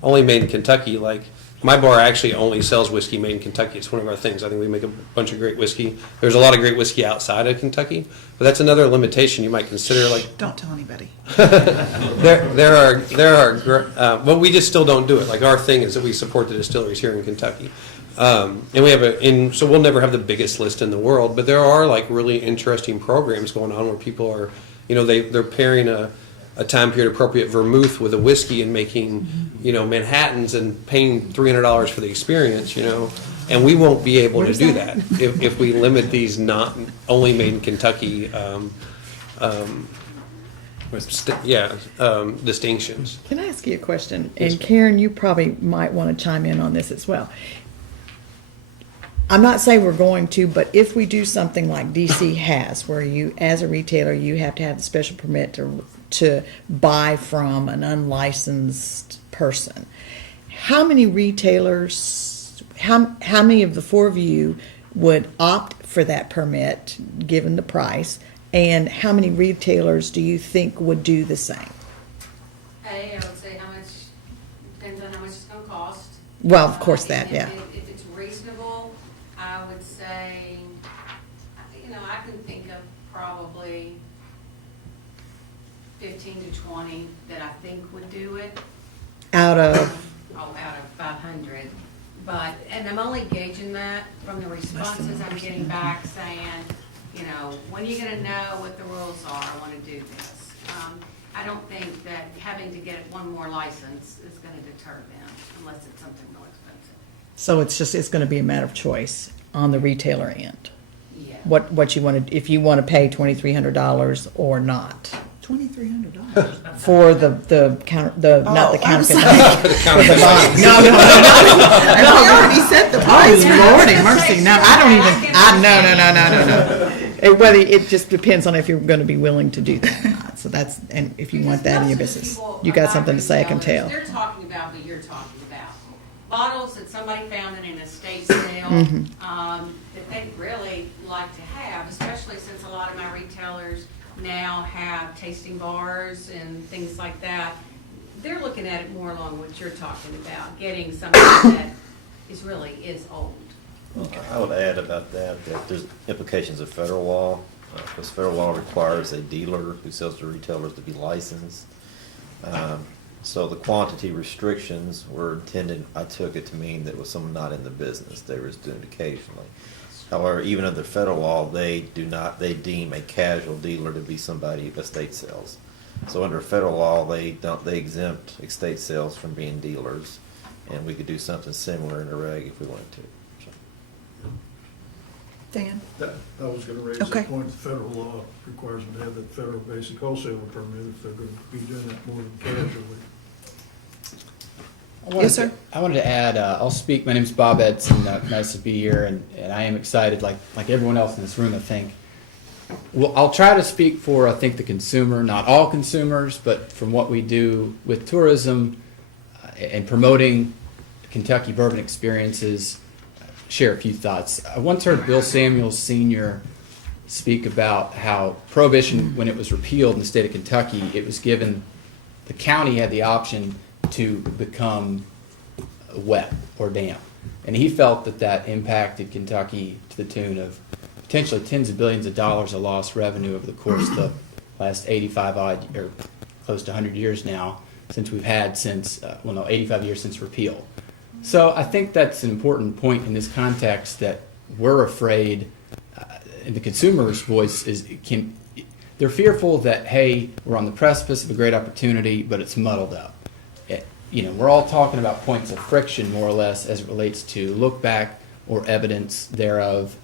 only made in Kentucky, like, my bar actually only sells whiskey made in Kentucky. It's one of our things. I think we make a bunch of great whiskey. There's a lot of great whiskey outside of Kentucky, but that's another limitation you might consider. Like, Don't tell anybody. there are, but we just still don't do it. Like, our thing is that we support the distilleries here in Kentucky, and we have so we'll never have the biggest list in the world, but there are like really interesting programs going on where people are, they're pairing a time period appropriate vermouth with a whiskey and making, Manhattans and paying $300 for the experience, and we won't be able to do that if we limit these not only made in Kentucky distinctions. Can I ask you a question? And Karen, you probably might want to chime in on this as well. I'm not saying we're going to, but if we do something like DC has, where you, as a retailer, you have to have a special permit to buy from an unlicensed person. How many retailers, how many of the four of you would opt for that permit, given the price? And how many retailers do you think would do the same? I would say how much, depends on how much it's gonna cost. Well, of course that, And yeah. If it's reasonable, I would say, I can think of probably 15 to 20 that I think would do it. Out of, Out of 500. But, and I'm only gauging that from the responses I'm getting back saying, when are you gonna know what the rules are? I wanna do this. I don't think that having to get one more license is gonna deter them unless it's something more expensive. so it's going to be a matter of choice on the retailer end. Yeah. What you want to, if you want to pay $2,300 or not. $2,300 for the counter, not the counterfeit. For the bottle. No. We already set the price. Lordy mercy, no, I don't even, Whether, it just depends on if you're going to be willing to do that or not. So that's, and if you want that in your business. You got something to say, I can tell. They're talking about what you're talking about. Bottles that somebody found in an estate sale, that they'd really like to have, especially since a lot of my retailers now have tasting bars and things like that. They're looking at it more along what you're talking about, getting something that is old. I would add about that there's implications of federal law, because federal law requires a dealer who sells to retailers to be licensed. So the quantity restrictions were intended, I took it to mean that was someone not in the business, they were just doing it occasionally. However, even under federal law, they deem a casual dealer to be somebody who estate sales. So under federal law, they exempt estate sales from being dealers, and we could do something similar in the reg if we wanted to. Dan? I was gonna raise Okay. that point, the federal law requires them to have that federal basic wholesaler permit if they're gonna be doing that more than casually. Yes, sir. I wanted to add, I'll speak, my name's Bob Edson, nice to be here, and I am excited, like everyone else in this room, I think. Well, I'll try to speak for, I think, the consumer, not all consumers, but from what we do with tourism and promoting Kentucky bourbon experiences, share a few thoughts. I once heard Bill Samuels Sr. speak about how Prohibition, when it was repealed in the state of Kentucky, it was given, the county had the option to become wet or damp. And he felt that impacted Kentucky to the tune of potentially tens of billions of dollars of lost revenue over the course of the last 85 odd, or close to 100 years now, since we've had 85 years since repeal. So I think that's an important point in this context, that we're afraid, and the consumer's voice they're fearful that, hey, we're on the precipice of a great opportunity, but it's muddled up. We're all talking about points of friction, more or less, as it relates to look back or evidence thereof,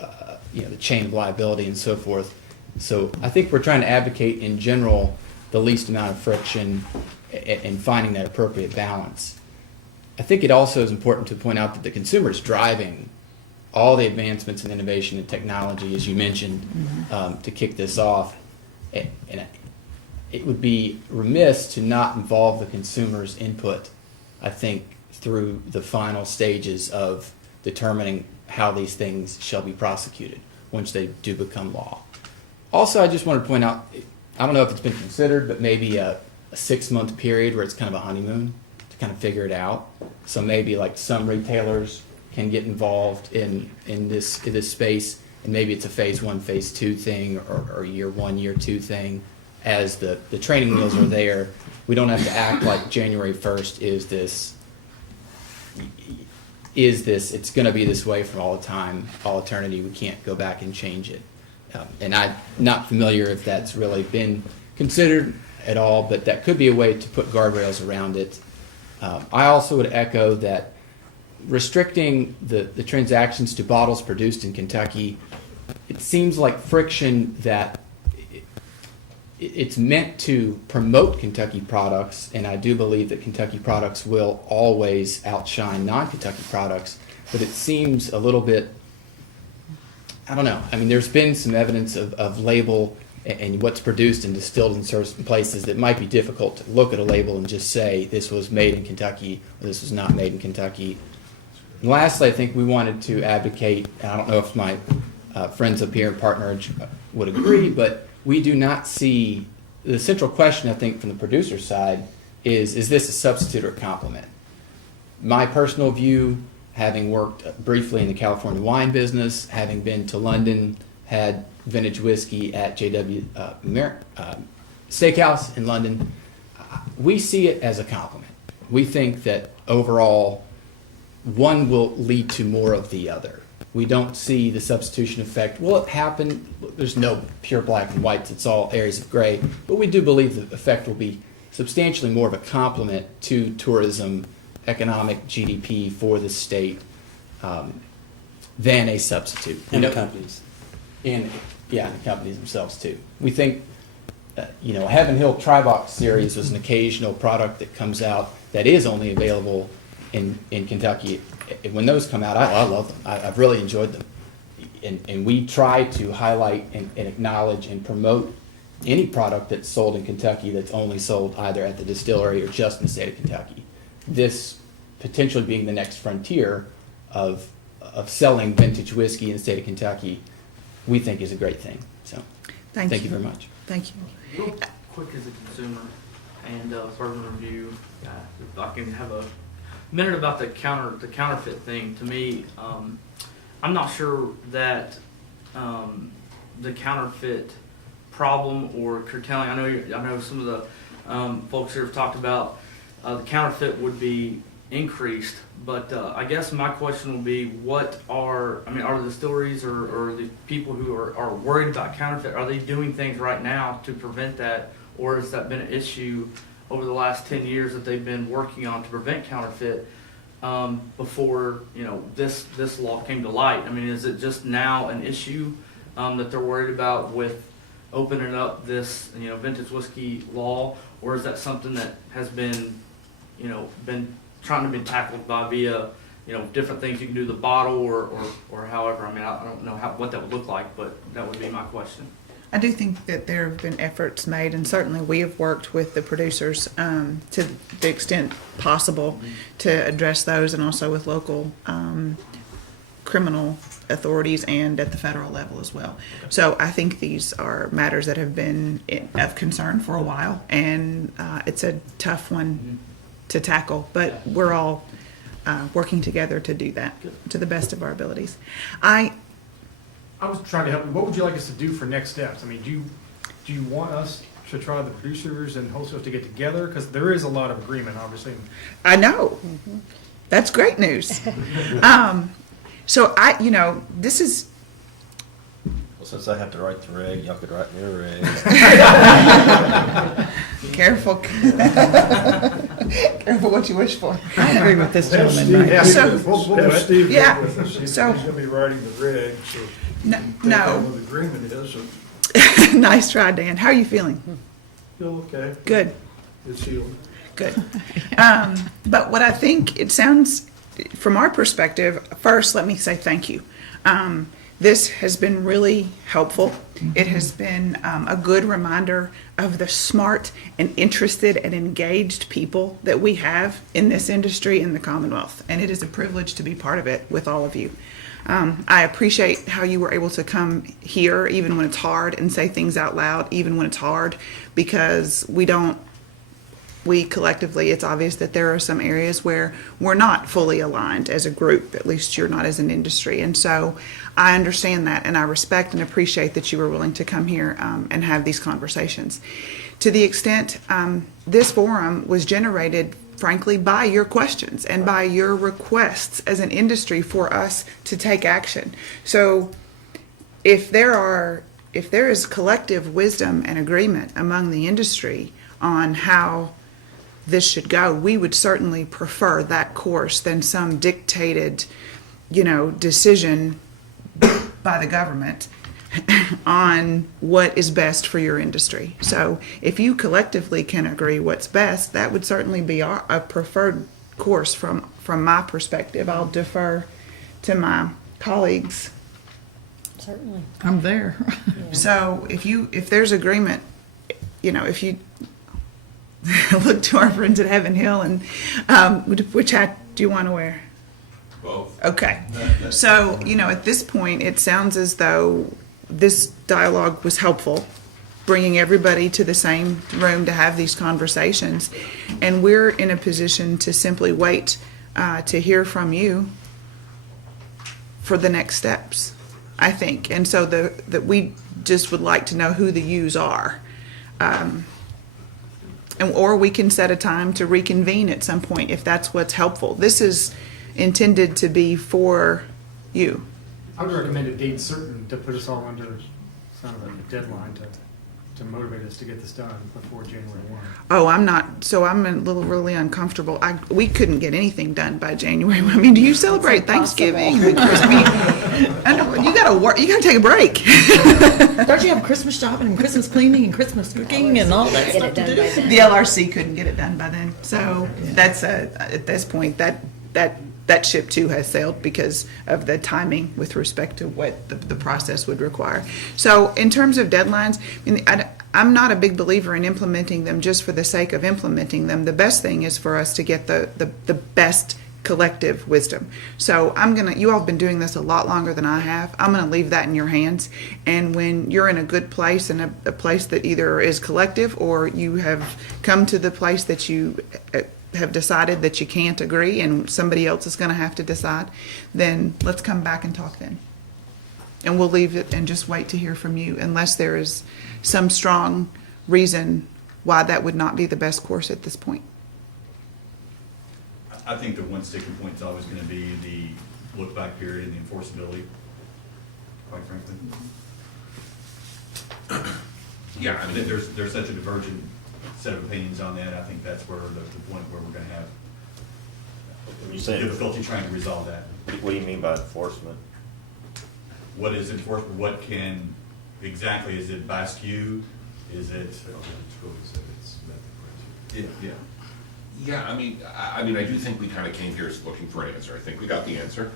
the chain of liability and so forth. So I think we're trying to advocate in general the least amount of friction and finding that appropriate balance. I think it also is important to point out that the consumer is driving all the advancements in innovation and technology, as you mentioned, to kick this off. And it would be remiss to not involve the consumer's input, I think, through the final stages of determining how these things shall be prosecuted once they do become law. Also, I just want to point out, I don't know if it's been considered, but maybe a 6-month period where it's kind of a honeymoon to kind of figure it out. So maybe like some retailers can get involved in this space, and maybe it's a phase 1, phase 2 thing, or year 1, year 2 thing. As the training wheels are there, we don't have to act like January 1st is this, it's going to be this way for all the time, all eternity. We can't go back and change it. And I'm not familiar if that's really been considered at all, but that could be a way to put guardrails around it. I also would echo that restricting the transactions to bottles produced in Kentucky, it seems like friction that it's meant to promote Kentucky products, and I do believe that Kentucky products will always outshine non-Kentucky products, but it seems a little bit, I don't know. I mean, there's been some evidence of label and what's produced and distilled in certain places that might be difficult to look at a label and just say this was made in Kentucky or this was not made in Kentucky. And lastly, I think we wanted to advocate, and I don't know if my friends up here and partner would agree, but we do not see, the central question I think from the producer side is this a substitute or a complement? My personal view, having worked briefly in the California wine business, having been to London, had vintage whiskey at JW Steakhouse in London, we see it as a complement. We think that overall, one will lead to more of the other. We don't see the substitution effect. Will it happen? There's no pure black and whites. It's all areas of gray. But we do believe the effect will be substantially more of a complement to tourism, economic GDP for the state than a substitute. And the companies. And yeah, the companies themselves too. We think, Heaven Hill Tribox series was an occasional product that comes out that is only available in Kentucky. When those come out, I love them. I've really enjoyed them. And we try to highlight and acknowledge and promote any product that's sold in Kentucky that's only sold either at the distillery or just in the state of Kentucky. This potentially being the next frontier of selling vintage whiskey in the state of Kentucky, we think is a great thing. So thank you very much. Thank you. Real quick as a consumer and sort of a review, if I can have a minute about the counterfeit thing. To me, I'm not sure that the counterfeit problem or curtailing. I know some of the folks here have talked about the counterfeit would be increased, but I guess my question would be, are the distilleries or the people who are worried about counterfeit, are they doing things right now to prevent that, or has that been an issue over the last 10 years that they've been working on to prevent counterfeit before this law came to light? I mean, is it just now an issue that they're worried about with opening up this vintage whiskey law, or is that something that has been trying to be tackled via different things you can do, the bottle or however? I mean, I don't know what that would look like, but that would be my question. I do think that there have been efforts made, and certainly we have worked with the producers to the extent possible to address those, and also with local criminal authorities and at the federal level as well. So I think these are matters that have been of concern for a while, and it's a tough one to tackle, but we're all working together to do that to the best of our abilities. I was trying to help you. What would you like us to do for next steps? I mean, do you want us to try the producers and wholesalers to get together? Because there is a lot of agreement, obviously. I know. That's great news. So this is. Well, since I have to write the reg, y'all could write me a reg. Careful. Careful what you wish for. I agree with this gentleman right So- Steve Yeah. with us. He's So- going to be writing the reg, so No. what the agreement is, so Nice try, Dan. How are you feeling? feel okay. Good. It's healed. Good. But what I think it sounds, from our perspective, first, let me say thank you. This has been really helpful. It has been a good reminder of the smart and interested and engaged people that we have in this industry in the Commonwealth. And it is a privilege to be part of it with all of you. I appreciate how you were able to come here even when it's hard and say things out loud even when it's hard, because we collectively, it's obvious that there are some areas where we're not fully aligned as a group, at least you're not as an industry. And so I understand that, and I respect and appreciate that you were willing to come here and have these conversations. To the extent this forum was generated, frankly, by your questions and by your requests as an industry for us to take action. So if there is collective wisdom and agreement among the industry on how this should go, we would certainly prefer that course than some dictated, decision by the government on what is best for your industry. So if you collectively can agree what's best, that would certainly be a preferred course from my perspective. I'll defer to my colleagues. Certainly. I'm there. So if there's agreement, if you look to our friends at Heaven Hill and, which hat do you want to wear? Both. Okay. So, at this point, it sounds as though this dialogue was helpful, bringing everybody to the same room to have these conversations. And we're in a position to simply wait to hear from you for the next steps, I think. And so that we just would like to know who the yous are. Or we can set a time to reconvene at some point if that's what's helpful. This is intended to be for you. I would recommend a date certain to put us all under kind of a deadline to motivate us to get this done before January 1. Oh, I'm a little really uncomfortable. We couldn't get anything done by January. I mean, do you celebrate Thanksgiving? I know, you gotta work. You gotta take a break. Don't you have Christmas shopping and Christmas cleaning and Christmas cooking and all that stuff to do? The LRC couldn't get it done by then. So that's at this point that ship too has sailed because of the timing with respect to what the process would require. So in terms of deadlines, I'm not a big believer in implementing them just for the sake of implementing them. The best thing is for us to get the best collective wisdom. So you all have been doing this a lot longer than I have. I'm gonna leave that in your hands. And when you're in a good place and a place that either is collective or you have come to the place that you have decided that you can't agree and somebody else is going to have to decide, then let's come back and talk then. And we'll leave it and just wait to hear from you unless there is some strong reason why that would not be the best course at this point. I think the one sticking point is always going to be the look back period and the enforceability, quite frankly. Yeah, I mean, There's such a divergent set of opinions on that. I think that's where the point where we're going to have You say- difficulty trying to resolve that. What do you mean by enforcement? What is enforcement? What can exactly, is it by SKU? Is it? Yeah. Yeah, I mean, I do think we kind of came here looking for an answer. I think we got the answer.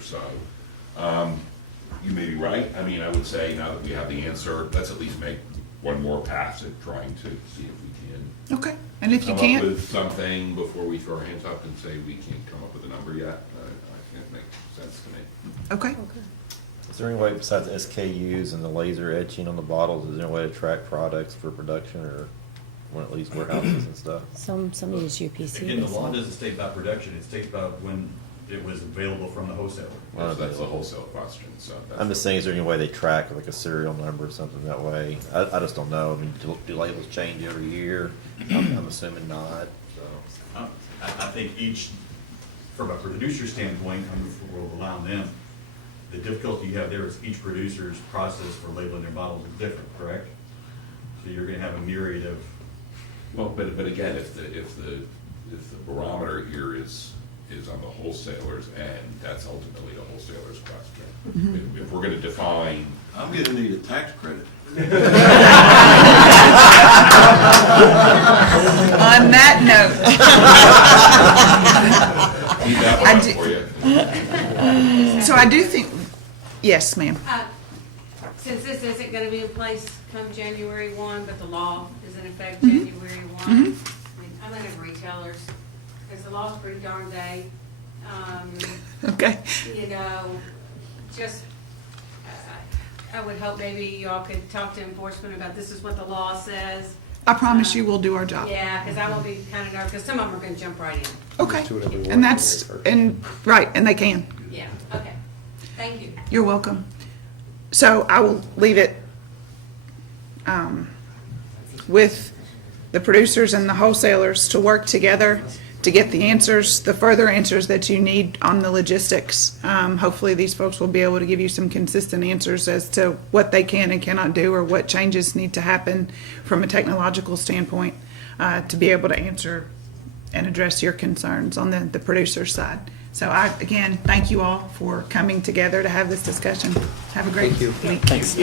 So, you may be right. I mean, I would say now that we have the answer, let's at least make one more pass at trying to see if we can. Okay. And if you Come can't, up with something before we throw our hands up and say we can't come up with a number yet. I think it makes sense to me. okay. Is there any way besides SKUs and the laser etching on the bottles, is there any way to track products for production or at least warehouses and stuff? Some use UPC. Again, the law doesn't state about production. It states about when it was available from the wholesaler. Well, that's a wholesale question, so. I'm just saying, is there any way they track like a serial number or something that way? I just don't know. I mean, do labels change every year? I'm assuming not, so. I think from a producer standpoint, we'll allow them, the difficulty you have there is each producer's process for labeling their bottles is different, correct? So you're gonna have a myriad of. Well, but again, if the barometer here is on the wholesalers end, that's ultimately the wholesaler's question. Mm-hmm. If we're gonna define. I'm gonna need a tax credit. On that note, Keep that one up for you. so I do think, yes, ma'am. Since this isn't gonna be in place come January 1, but the law is in effect Mhm. January 1, Mhm. I mean, I'm gonna have retailers, because the law's pretty darn vague. Okay. Just, I would hope maybe y'all could talk to enforcement about this is what the law says. I promise you we'll do our job. Yeah, because I will be kind of nervous, because some of them are gonna jump right in. Okay. do whatever we And want. right, and they can. Yeah, okay, thank you. You're welcome. So I will leave it with the producers and the wholesalers to work together to get the answers, the further answers that you need on the logistics. Hopefully these folks will be able to give you some consistent answers as to what they can and cannot do or what changes need to happen from a technological standpoint to be able to answer and address your concerns on the producer side. So again, thank you all for coming together to have this discussion. Have a great week. Thanks.